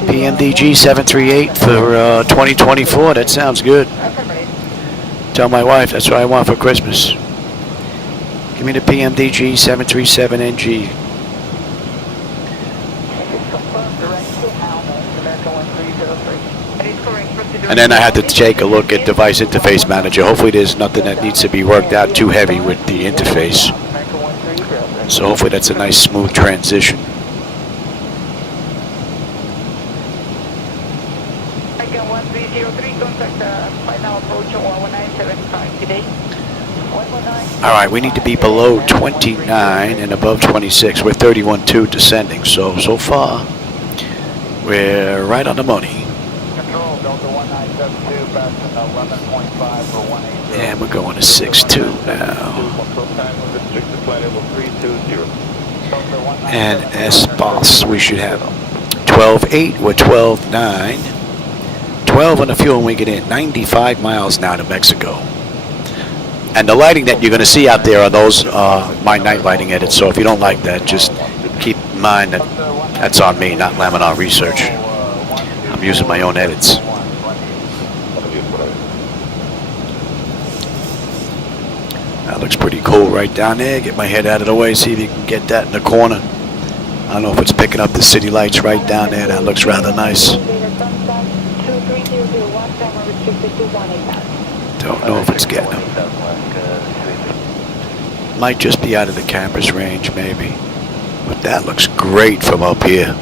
PMDG 738 for 2024. That sounds good. Tell my wife that's what I want for Christmas. Give me the PMDG 737NG. And then I had to take a look at Device Interface Manager. Hopefully there's nothing that needs to be worked out too heavy with the interface. So hopefully that's a nice smooth transition. All right, we need to be below 29 and above 26. We're 31.2 descending, so far we're right on the money. And we're going to 6.2 now. And S-Boss, we should have 12.8 or 12.9. 12 on the fuel when we get in. 95 miles now to Mexico. And the lighting that you're going to see out there are those my night lighting edits. So if you don't like that, just keep in mind that that's on me, not Laminar Research. I'm using my own edits. That looks pretty cool right down there. Get my head out of the way, see if you can get that in the corner. I don't know if it's picking up the city lights right down there. That looks rather nice. Don't know if it's getting them. Might just be out of the camera's range, maybe. But that looks great from up here.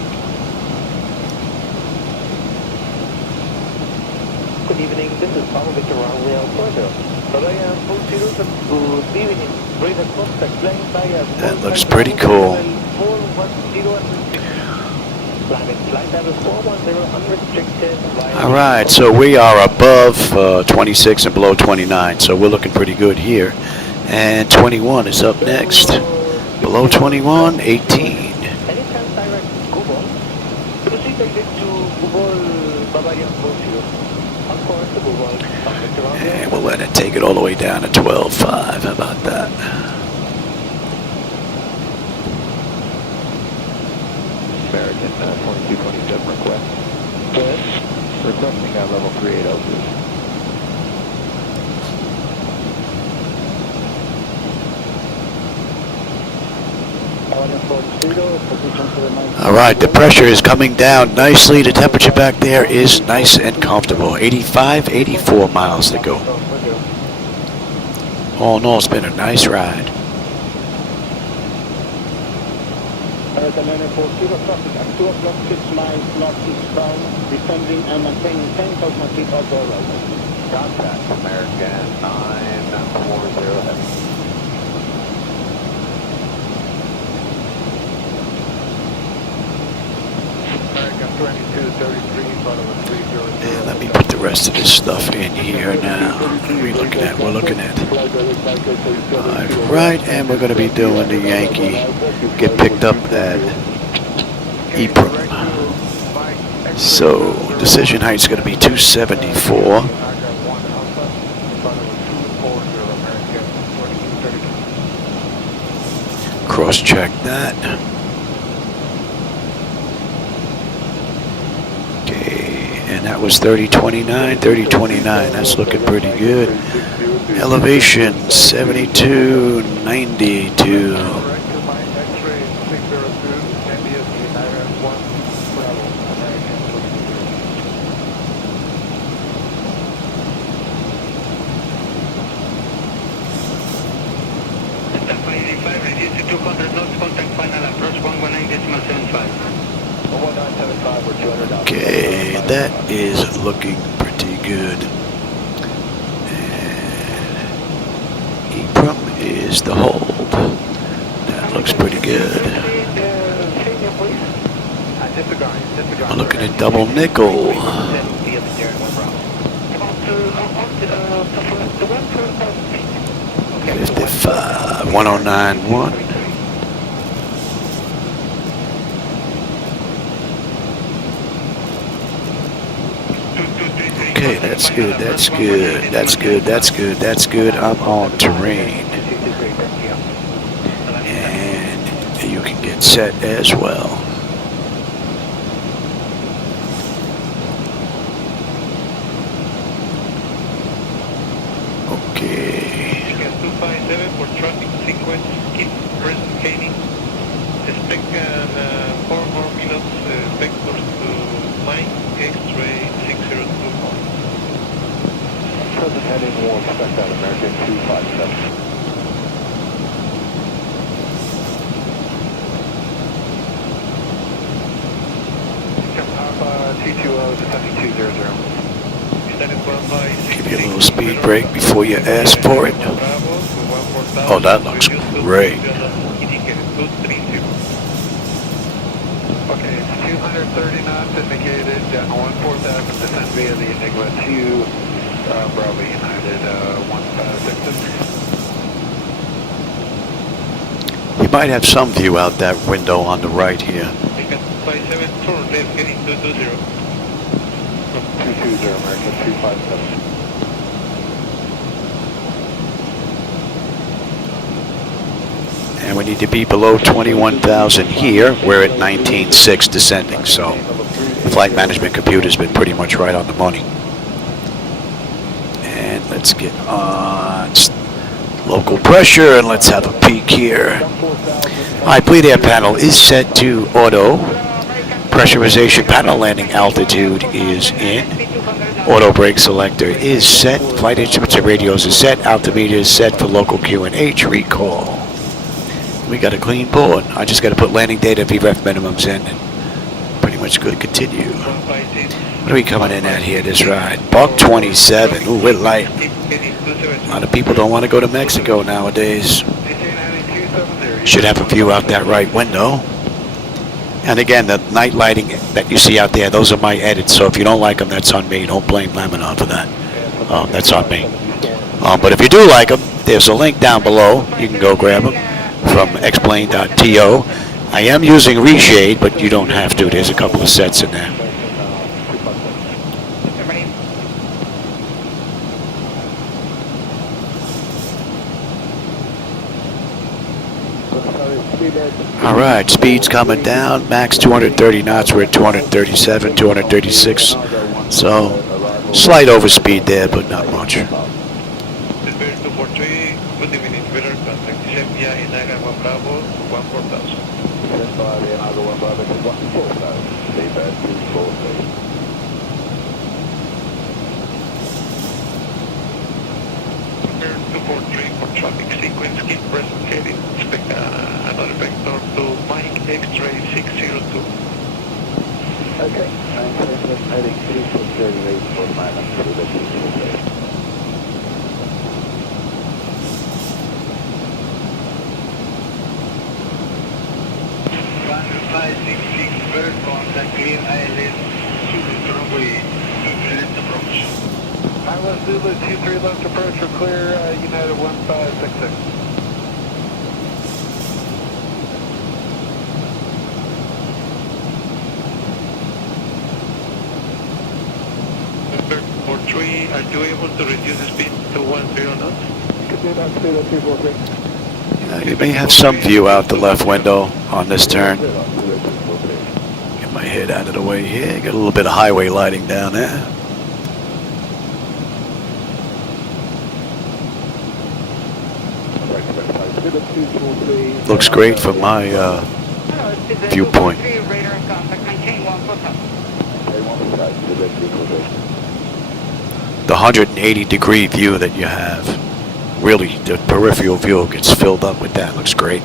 Good evening, this is Pablo Victor runway Alfredo. Good evening. That looks pretty cool. Alright, so we are above 26 and below 29, so we're looking pretty good here. And 21 is up next. Below 21, 18. And we'll let it take it all the way down to 12.5. How about that? American 2227 request. Good. Requesting level 380, please. Alright, the pressure is coming down nicely. The temperature back there is nice and comfortable. 85, 84 miles to go. All in all, it's been a nice ride. American 940 traffic at 2 o'clock, 6 miles northeastbound, descending and maintaining 10,000 feet over arrival. Contact American 940 heavy. And let me put the rest of this stuff in here now. What are we looking at? We're looking at. Alright, and we're going to be doing the Yankee. Get picked up at EPROM. So, decision height's going to be 274. Cross-check that. And that was 3029, 3029. That's looking pretty good. Elevation 7292. Okay, that is looking pretty good. And EPROM is the hold. That looks pretty good. I'm looking at double nickel. 55, 1091. Okay, that's good, that's good, that's good, that's good, that's good. I'm on terrain. And you can get set as well. Okay. 257 for traffic sequence, keep present expect 4 more minutes vectors to line X-ray 602. Present heading will expect that American 257. Alpha T20 descending 200. Give you a little speed break before you ask for it. Oh, that looks great. Okay, it's 230 knots indicated, down 14,000, descend via the Enigma 2, Bravo United 156. You might have some view out that window on the right here. 57 turn left heading 220. 220 American 257. And we need to be below 21,000 here. We're at 19.6 descending, so the flight management computer's been pretty much right on the money. And let's get on local pressure and let's have a peek here. Alright, bleed air panel is set to auto. Pressurization panel landing altitude is in. Auto brake selector is set. Flight instruments and radios is set. Altimeter is set for local QNH recall. We got a clean board. I just got to put landing data VREF minimums in and pretty much good to continue. What are we coming in at here this ride? Buck 27. Ooh, we're light. A lot of people don't want to go to Mexico nowadays. Should have a view out that right window. And again, the night lighting that you see out there, those are my edits. So if you don't like them, that's on me. Don't blame Laminar for that. That's on me. But if you do like them, there's a link down below. You can go grab them from explain.to. I am using reshade, but you don't have to. There's a couple of sets in there. All right, speed's coming down. Max 230 knots. We're at 237, 236. So, slight overspeed there, but not much. Traffic sequence, keep present heading, expect another vector to Mike X-ray 602. Okay, I'm heading 3438 for minus to the DCT. Bird contact, clear ILS-Y runway 23 left approach. ILS Zulu 23 left approach for clear United 1566. Bird 43, are you able to reduce the speed to 10 knots? Could do that, speed at 243. You may have some view out the left window on this turn. Get my head out of the way here. Got a little bit of highway lighting down there. Looks great from my viewpoint. The 180-degree view that you have, really, the peripheral view gets filled up with that. Looks great.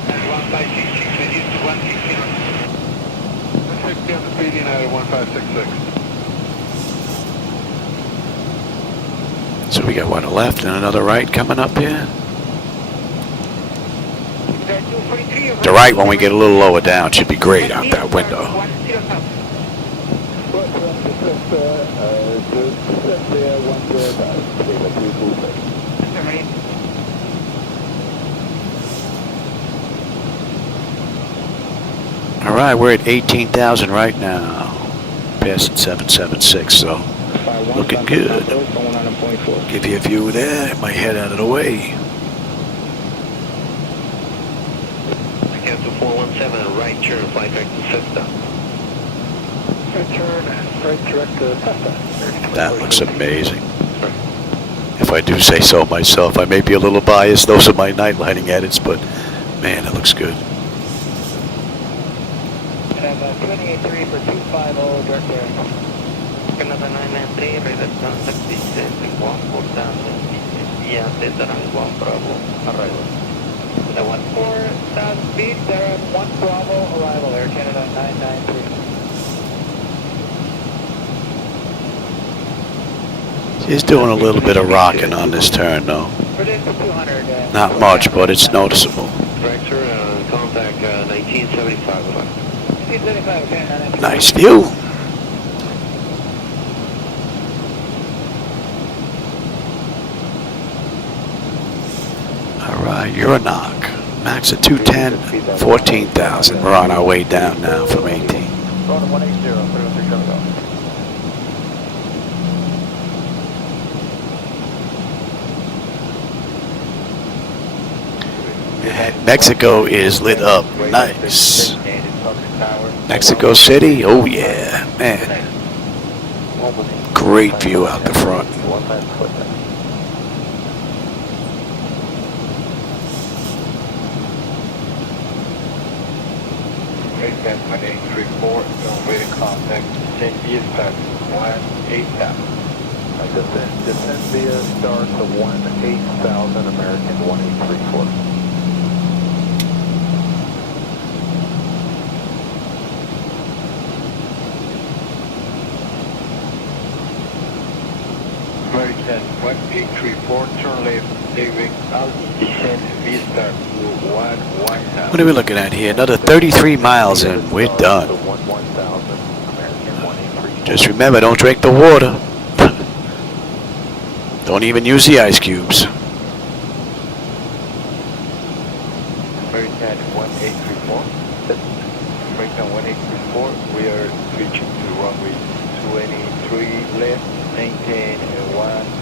So we got one left and another right coming up here. The right, when we get a little lower down, should be great out that window. All right, we're at 18,000 right now, passing 776, so looking good. Give you a view there, my head out of the way. Cancel 417, right turn, flight direct to Cessna. Right turn, right direct to Cessna. That looks amazing. If I do say so myself, I may be a little biased. Those are my night lighting edits, but man, it looks good. And 28.3 for 250, direct there. Another 993, radar contact, descending 14,000, yeah, Cesar and 1 Bravo, arrival. The 14,000 feet, they're at 1 Bravo, arrival, Air Canada 993. He's doing a little bit of rocking on this turn, though. Not much, but it's noticeable. Director, contact 1975. Nice view. All right, you're a knock. Max at 210, 14,000. We're on our way down now from 18. Mexico is lit up. Nice. Mexico City, oh yeah, man. Great view out the front. My name is 34, waiting contact, 10 years past 180,000. Descend via start to 18,000 American 1834. American 1834, turn left, leaving out, descend V-start to 11,000. What are we looking at here? Another 33 miles and we're done. Just remember, don't drink the water. Don't even use the ice cubes. American 1834. American 1834, we are switching to runway 23 left, maintain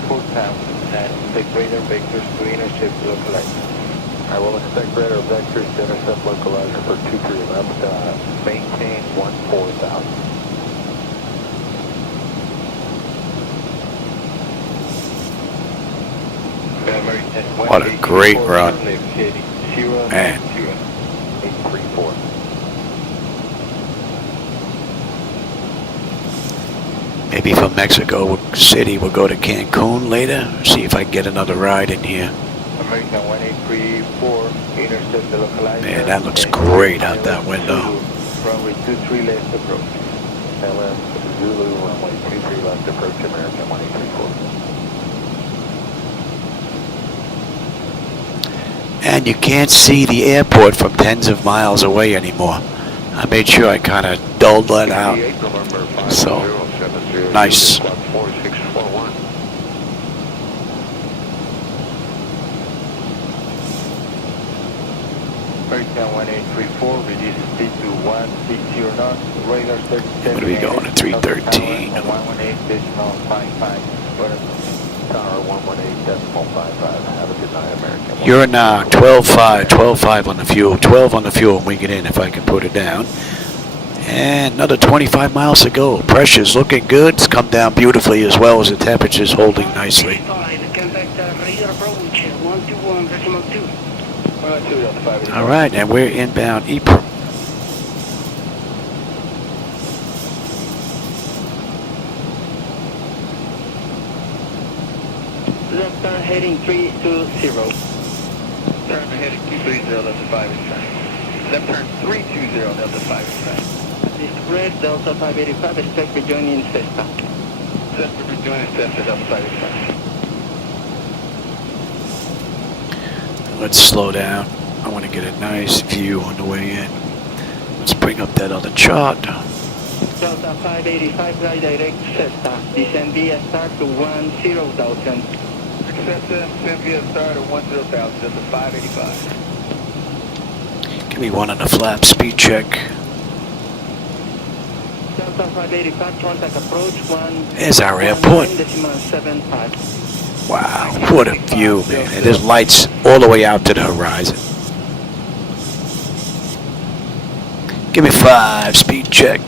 14,000 and expect radar vectors to intercept localizer. I will expect radar vectors to intercept localizer for 23 left, maintain 14,000. What a great run. Man. Maybe from Mexico City we'll go to Cancun later. See if I can get another ride in here. American 1834, intercept the localizer. Man, that looks great out that window. Runway 23 left approach. LS Zulu, runway 23 left approach, American 1834. And you can't see the airport from tens of miles away anymore. I made sure I kind of dulled that out. So, nice. American 1834, reduce speed to 160 knots, radar 37. What are we going at 313? 118.55, tower 118.55. Have a good night, American. You're now 12.5 on the fuel, 12 on the fuel, and we get in if I can put it down. And another 25 miles to go. Pressure's looking good. It's come down beautifully as well as the temperature's holding nicely. All right, and we're inbound Ypres. Left turn heading 320. Turn heading 230, Delta 5 is fine. Left turn 320, Delta 5 is fine. This red Delta 585, expect rejoining Cessna. Cessna rejoining Cessna, Delta 5 is fine. Let's slow down. I want to get a nice view on the way in. Let's bring up that other chart. Delta 585, right direct Cessna. Descend via start to 10,000. Cessna, descend via start to 10,000, Delta 585. Give me one on the flap, speed check. Delta 585, contact approach 1. There's our airport. 1.75. Wow, what a view, man. And there's lights all the way out to the horizon. Give me 5, speed check.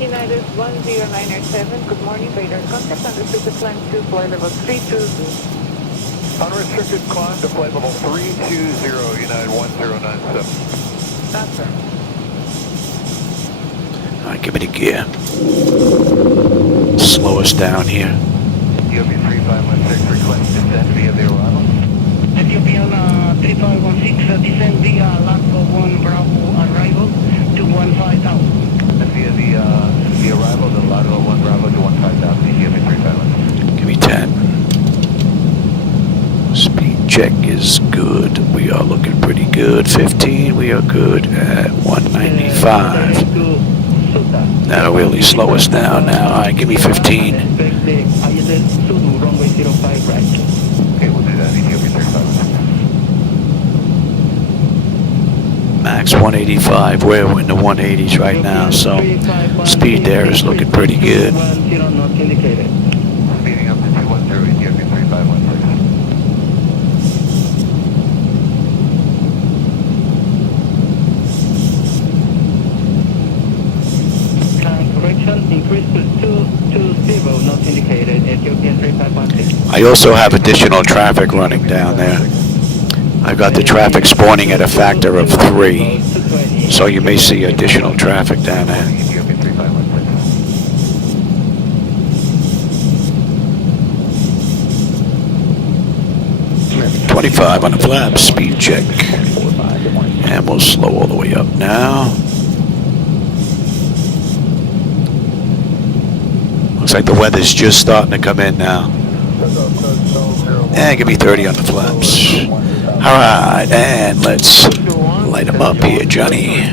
United 10907, good morning, radar contact, unrestricted climb to flight level 320. Unrestricted climb to flight level 320, United 1097. That's sir. All right, give me the gear. Slow us down here. Ethiopia 3516, request descent via the arrival. Ethiopian 3516, descend via Lago 1 Bravo arrival to 15,000. And via the arrival, the Lago 1 Bravo to 15,000, Ethiopia 3516. Give me 10. Speed check is good. We are looking pretty good. 15, we are good at 195. That'll really slow us down now. All right, give me 15. Okay, we'll do that, Ethiopia 3516. Max 185. We're in the 180s right now, so speed there is looking pretty good. Speeding up to 210, Ethiopia 3516. Correction, increase to 220, not indicated, Ethiopian 3516. I also have additional traffic running down there. I've got the traffic spawning at a factor of 3, so you may see additional traffic down there. Ethiopia 3516. 25 on the flaps, speed check. And we'll slow all the way up now. Looks like the weather's just starting to come in now. And give me 30 on the flaps. Alright, and let's light them up here, Johnny.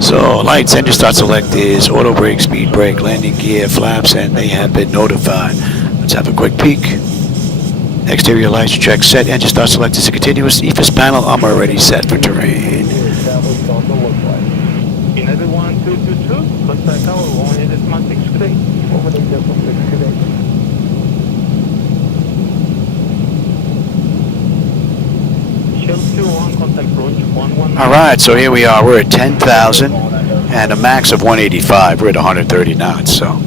So, lights, engine start selectors, auto brake, speed brake, landing gear, flaps, and they have been notified. Let's have a quick peek. Exterior lights check set, engine start selectors, a continuous EFIS panel. I'm already set for terrain. United 1222, contact tower, 1 today. Over the today. Alright, so here we are. We're at 10,000 and a max of 185. We're at 130 knots, so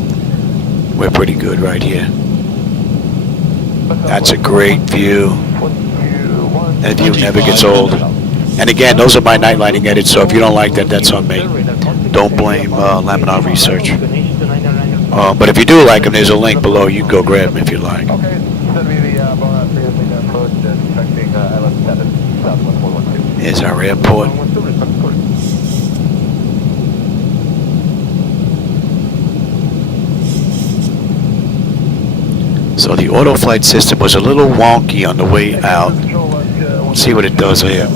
we're pretty good right here. That's a great view. That view never gets old. And again, those are my night lighting edits, so if you don't like that, that's on me. Don't blame Laminar Research. But if you do like them, there's a link below. You can go grab them if you like. Here's our airport. So the auto flight system was a little wonky on the way out. Let's see what it does here.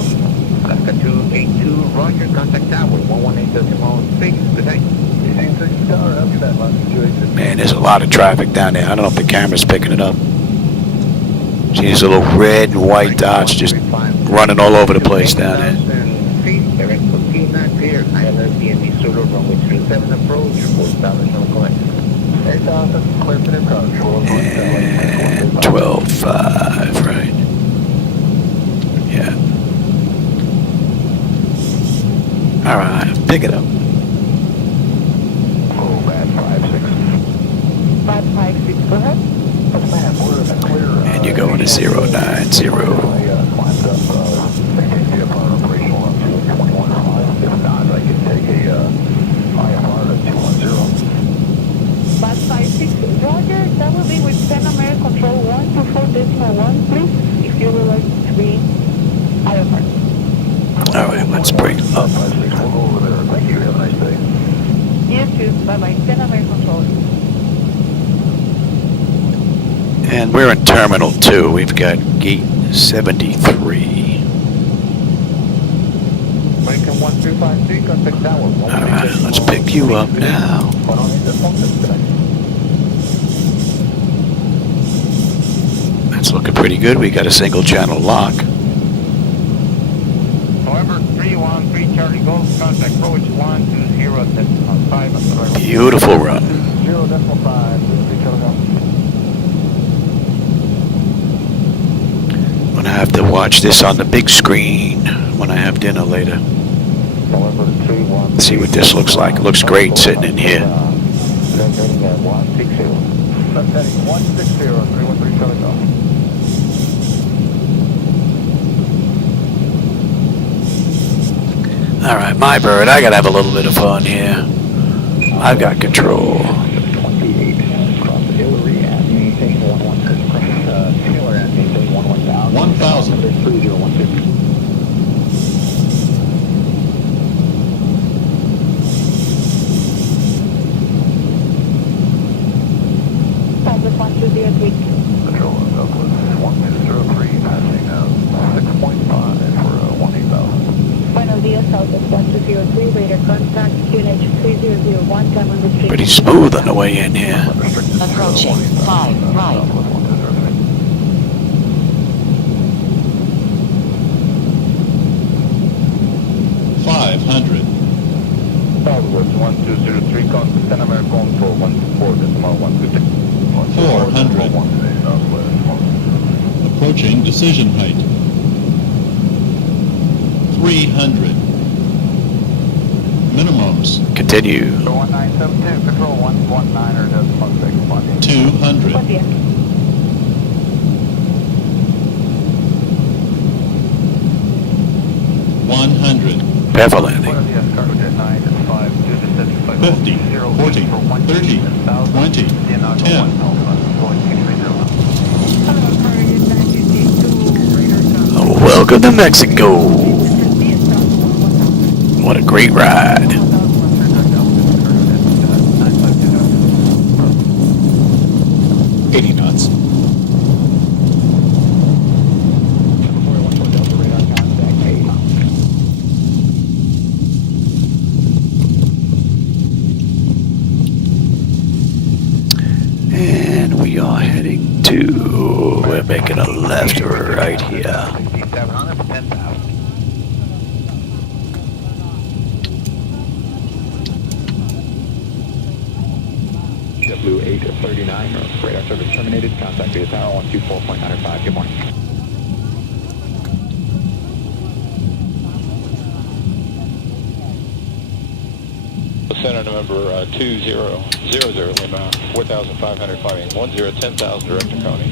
Roger, contact tower, 118.6, Man, there's a lot of traffic down there. I don't know if the camera's picking it up. See these little red and white dots just running all over the place down there. And 12.5, right? Yeah. All right, pick it up. Oh, bad 5-6. 556, go ahead. And you're going to 090. Roger, that will be with Pan American Control 124.1, please, if you would like to be IFR. All right, let's bring up. We'll go over there. Thank you. Have a nice day. You too. Bye-bye. Pan American Control. And we're in Terminal 2. We've got gate 73. American 1353, contact tower. All right, let's pick you up now. That's looking pretty good. We got a single channel lock. November 313 Charlie Golf, contact approach 120.5. Beautiful run. 0.5. I'm gonna have to watch this on the big screen when I have dinner later. See what this looks like. It looks great sitting in here. All right, my bird, I gotta have a little bit of fun here. I've got control. 1,000. Control Douglas 1203, passing 6.5 for 18,000. Buenos días, Southwest 1203, radar contact, QNH 3001, time on the street. Pretty smooth on the way in here. Approaching 5 right. 500. Southwest 1203, contact Pan American for 124.1. 400. Approaching decision height. 300. Minimums. Continue. 1972, control 119 or just 16. 200. 100. Bevel landing. 50, 40, 30, 20, 10. Welcome to Mexico. What a great ride. knots. And we are heading to, we're making a left or right here. 6700 for 10,000. Blue 839, radar service terminated. Contact is Tower 124.95. Good morning. Center November 2000 Lima 4500 climbing 10,000 direct to Coney.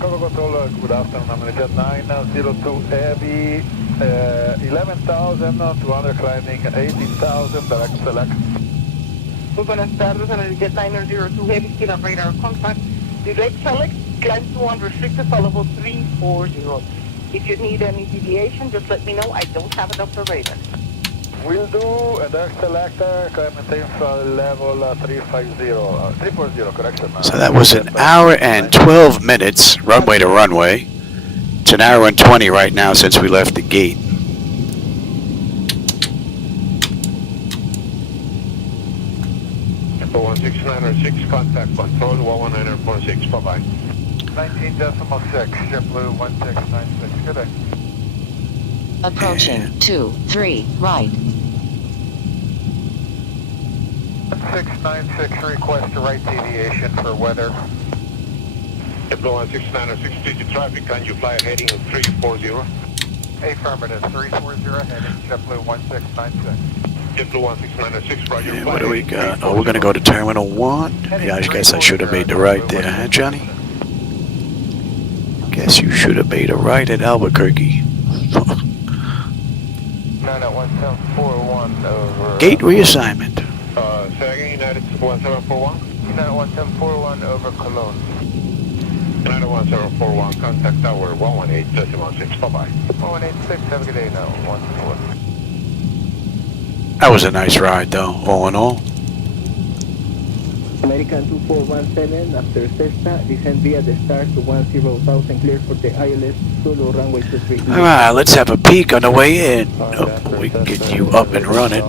Control, good afternoon. I'm Jet 902 Heavy, 11,200 climbing 18,000 direct select. Muy buenas tardes, en el Jet 902 Heavy, still on radar contact. Direct select, climb to unrestricted for level 340. If you need any deviation, just let me know. I don't have it off the radar. Will do, and direct selector, climb maintain for level 340, correction. So that was an hour and 12 minutes, runway to runway. It's an hour and 20 right now since we left the gate. Info 16906, contact control 119.6, bye-bye. 19.6, JetBlue 1696, good day. Approaching 23 right. 1696, request a right deviation for weather. JetBlue 1696, busy traffic, can you fly heading 340? Affirmative, 340 heading JetBlue 1696. JetBlue 1696, roger. And what do we got? Oh, we're going to go to Terminal 1. Yeah, I guess I should have made the right there, huh, Johnny? Guess you should have made a right at Albuquerque. 91741 over. Gate reassignment. Say again, United 1741? United 1741 over Cologne. United 1741, contact tower 118.6, bye-bye. 118.6, have a good day now, 121. That was a nice ride, though, all in all. American 2417, after Cessna, descend via the start to 10,000, clear for the ILS Solo runway 23. Alright, let's have a peek on the way in. Oh, we can get you up and running.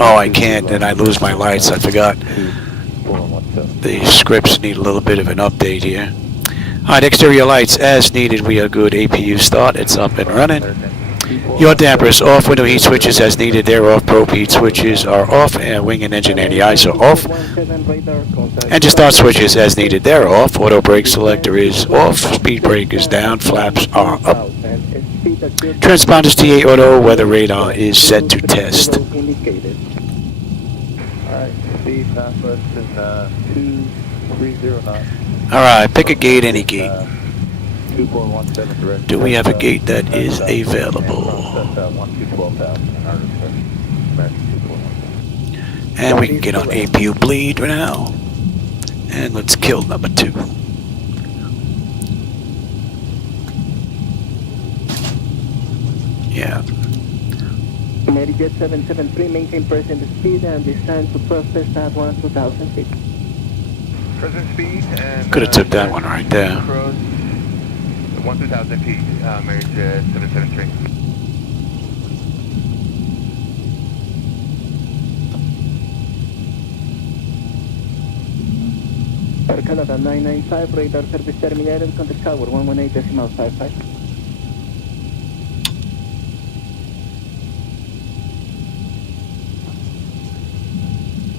Oh, I can't, then I lose my lights, I forgot. The scripts need a little bit of an update here. Alright, exterior lights as needed, we are good. APU start, it's up and running. Yaw dampers off, window heat switches as needed, they're off, probe heat switches are off, and wing and engine anti-ice are off. Engine start switches as needed, they're off, auto brake selector is off, speed brake is down, flaps are up. Transponders T8 auto, weather radar is set to test. Alright, speed southwest is 230 knots. Alright, pick a gate, any gate. 2417 direct. Do we have a gate that is available? And we can get on APU bleed now. And let's kill number 2. Yeah. Amerijet 773, maintain present speed and descend to process at 1,000 feet. Present speed and... Could have took that one right there. 1,000 feet, Amerijet 773. Air Canada 995, radar service terminated, contact tower 118.55.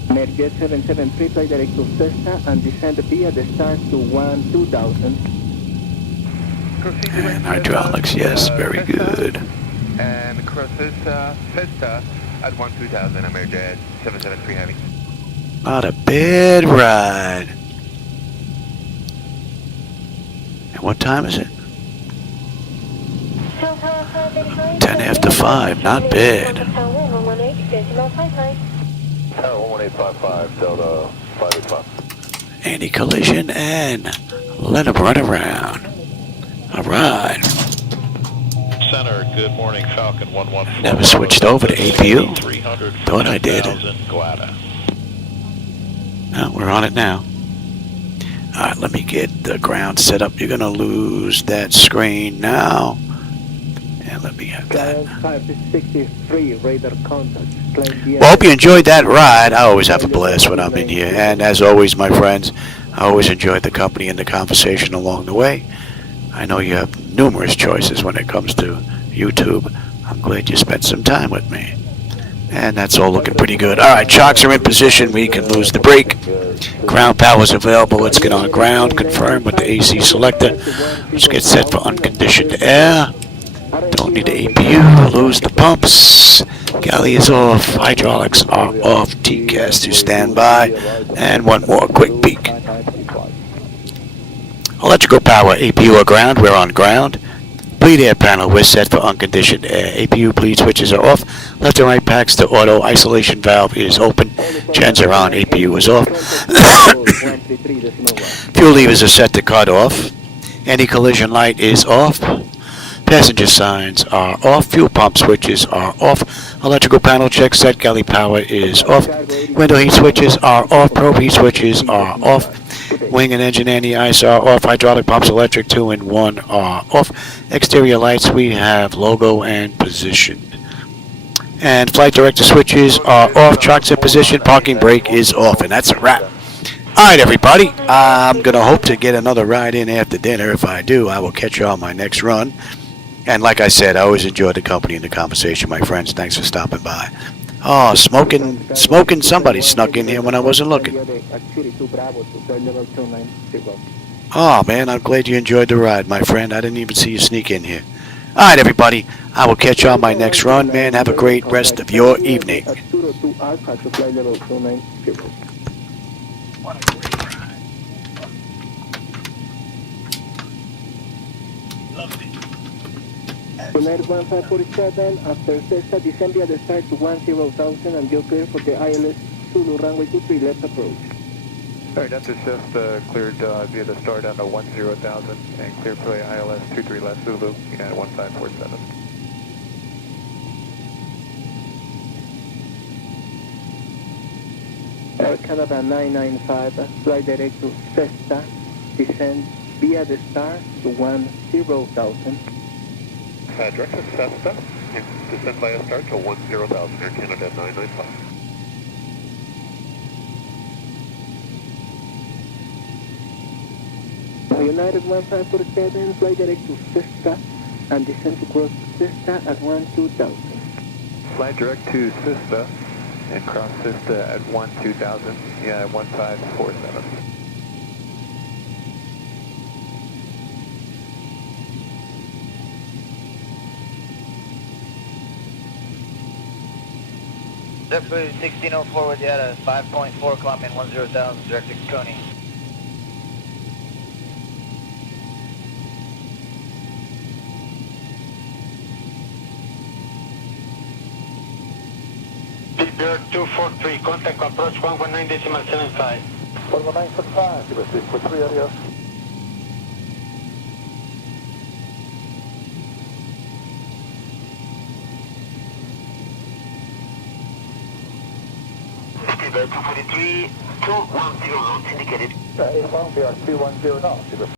Amerijet 773, fly direct to Cessna and descend via the start to 2,000. And hydraulics, yes, very good. And crosses Festa at 12,000, Amerijet 773 heavy. Not a bad ride. And what time is it? 10 after 5, not bad. 11855, Delta Anti-collision and let them run around. All right. Center, good morning, Falcon 114. Never switched over to APU. Thought I did. Glada. Oh, we're on it now. All right, let me get the ground set up. You're going to lose that screen now. And let me have that. 563 radar contact. Well, hope you enjoyed that ride. I always have a blast when I'm in here. And as always, my friends, I always enjoyed the company and the conversation along the way. I know you have numerous choices when it comes to YouTube. I'm glad you spent some time with me. And that's all looking pretty good. All right, chocks are in position. We can lose the brake. Ground power is available. Let's get on ground. Confirm with the AC selector. Let's get set for unconditioned air. Don't need the APU. Lose the pumps. Galley is off. Hydraulics are off. TCAS to standby. And one more quick peek. Electrical power, APU or ground. We're on ground. Bleed air panel, we're set for unconditioned air. APU bleed switches are off. Left and right packs to auto. Isolation valve is open. Gens are on. APU is off. Fuel levers are set to cut off. Anti-collision light is off. Passenger signs are off. Fuel pump switches are off. Electrical panel check set. Galley power is off. Window heat switches are off. Probe heat switches are off. Wing and engine anti-ice are off. Hydraulic pumps, electric 2 and 1 are off. Exterior lights, we have logo and position. And flight director switches are off. Chocks in position. Parking brake is off. And that's a wrap. All right, everybody. I'm going to hope to get another ride in after dinner. If I do, I will catch you on my next run. And like I said, I always enjoy the company and the conversation, my friends. Thanks for stopping by. Oh, smoking. Somebody snuck in here when I wasn't looking. Oh, man, I'm glad you enjoyed the ride, my friend. I didn't even see you sneak in here. All right, everybody. I will catch you on my next run, man. Have a great rest of your evening. United 1547, after Cessna, descend via the start to 10,000 and you're clear for the ILS Zulu runway 23 left approach. All right, after Cessna, cleared via the start on the 10,000 and clear for the ILS 23 left Zulu, United 1547. Air Canada 995, fly direct to Cessna, descend via the start to 10,000. Direct to Cessna, and descend via start to 10,000, Air Canada 995. United 1547, fly direct to Cessna, and descend to cross Cessna at 12,000. Fly direct to Cessna, and cross Cessna at 12,000, yeah, 1547. JetBlue 1604 with you at a 5.4 climbing 10,000 direct to Coney. Bear 243, contact approach 119.75. 119.75, give us 3 area. Bear 243, 210 knots indicated. Yeah, 81, we are 210 knots.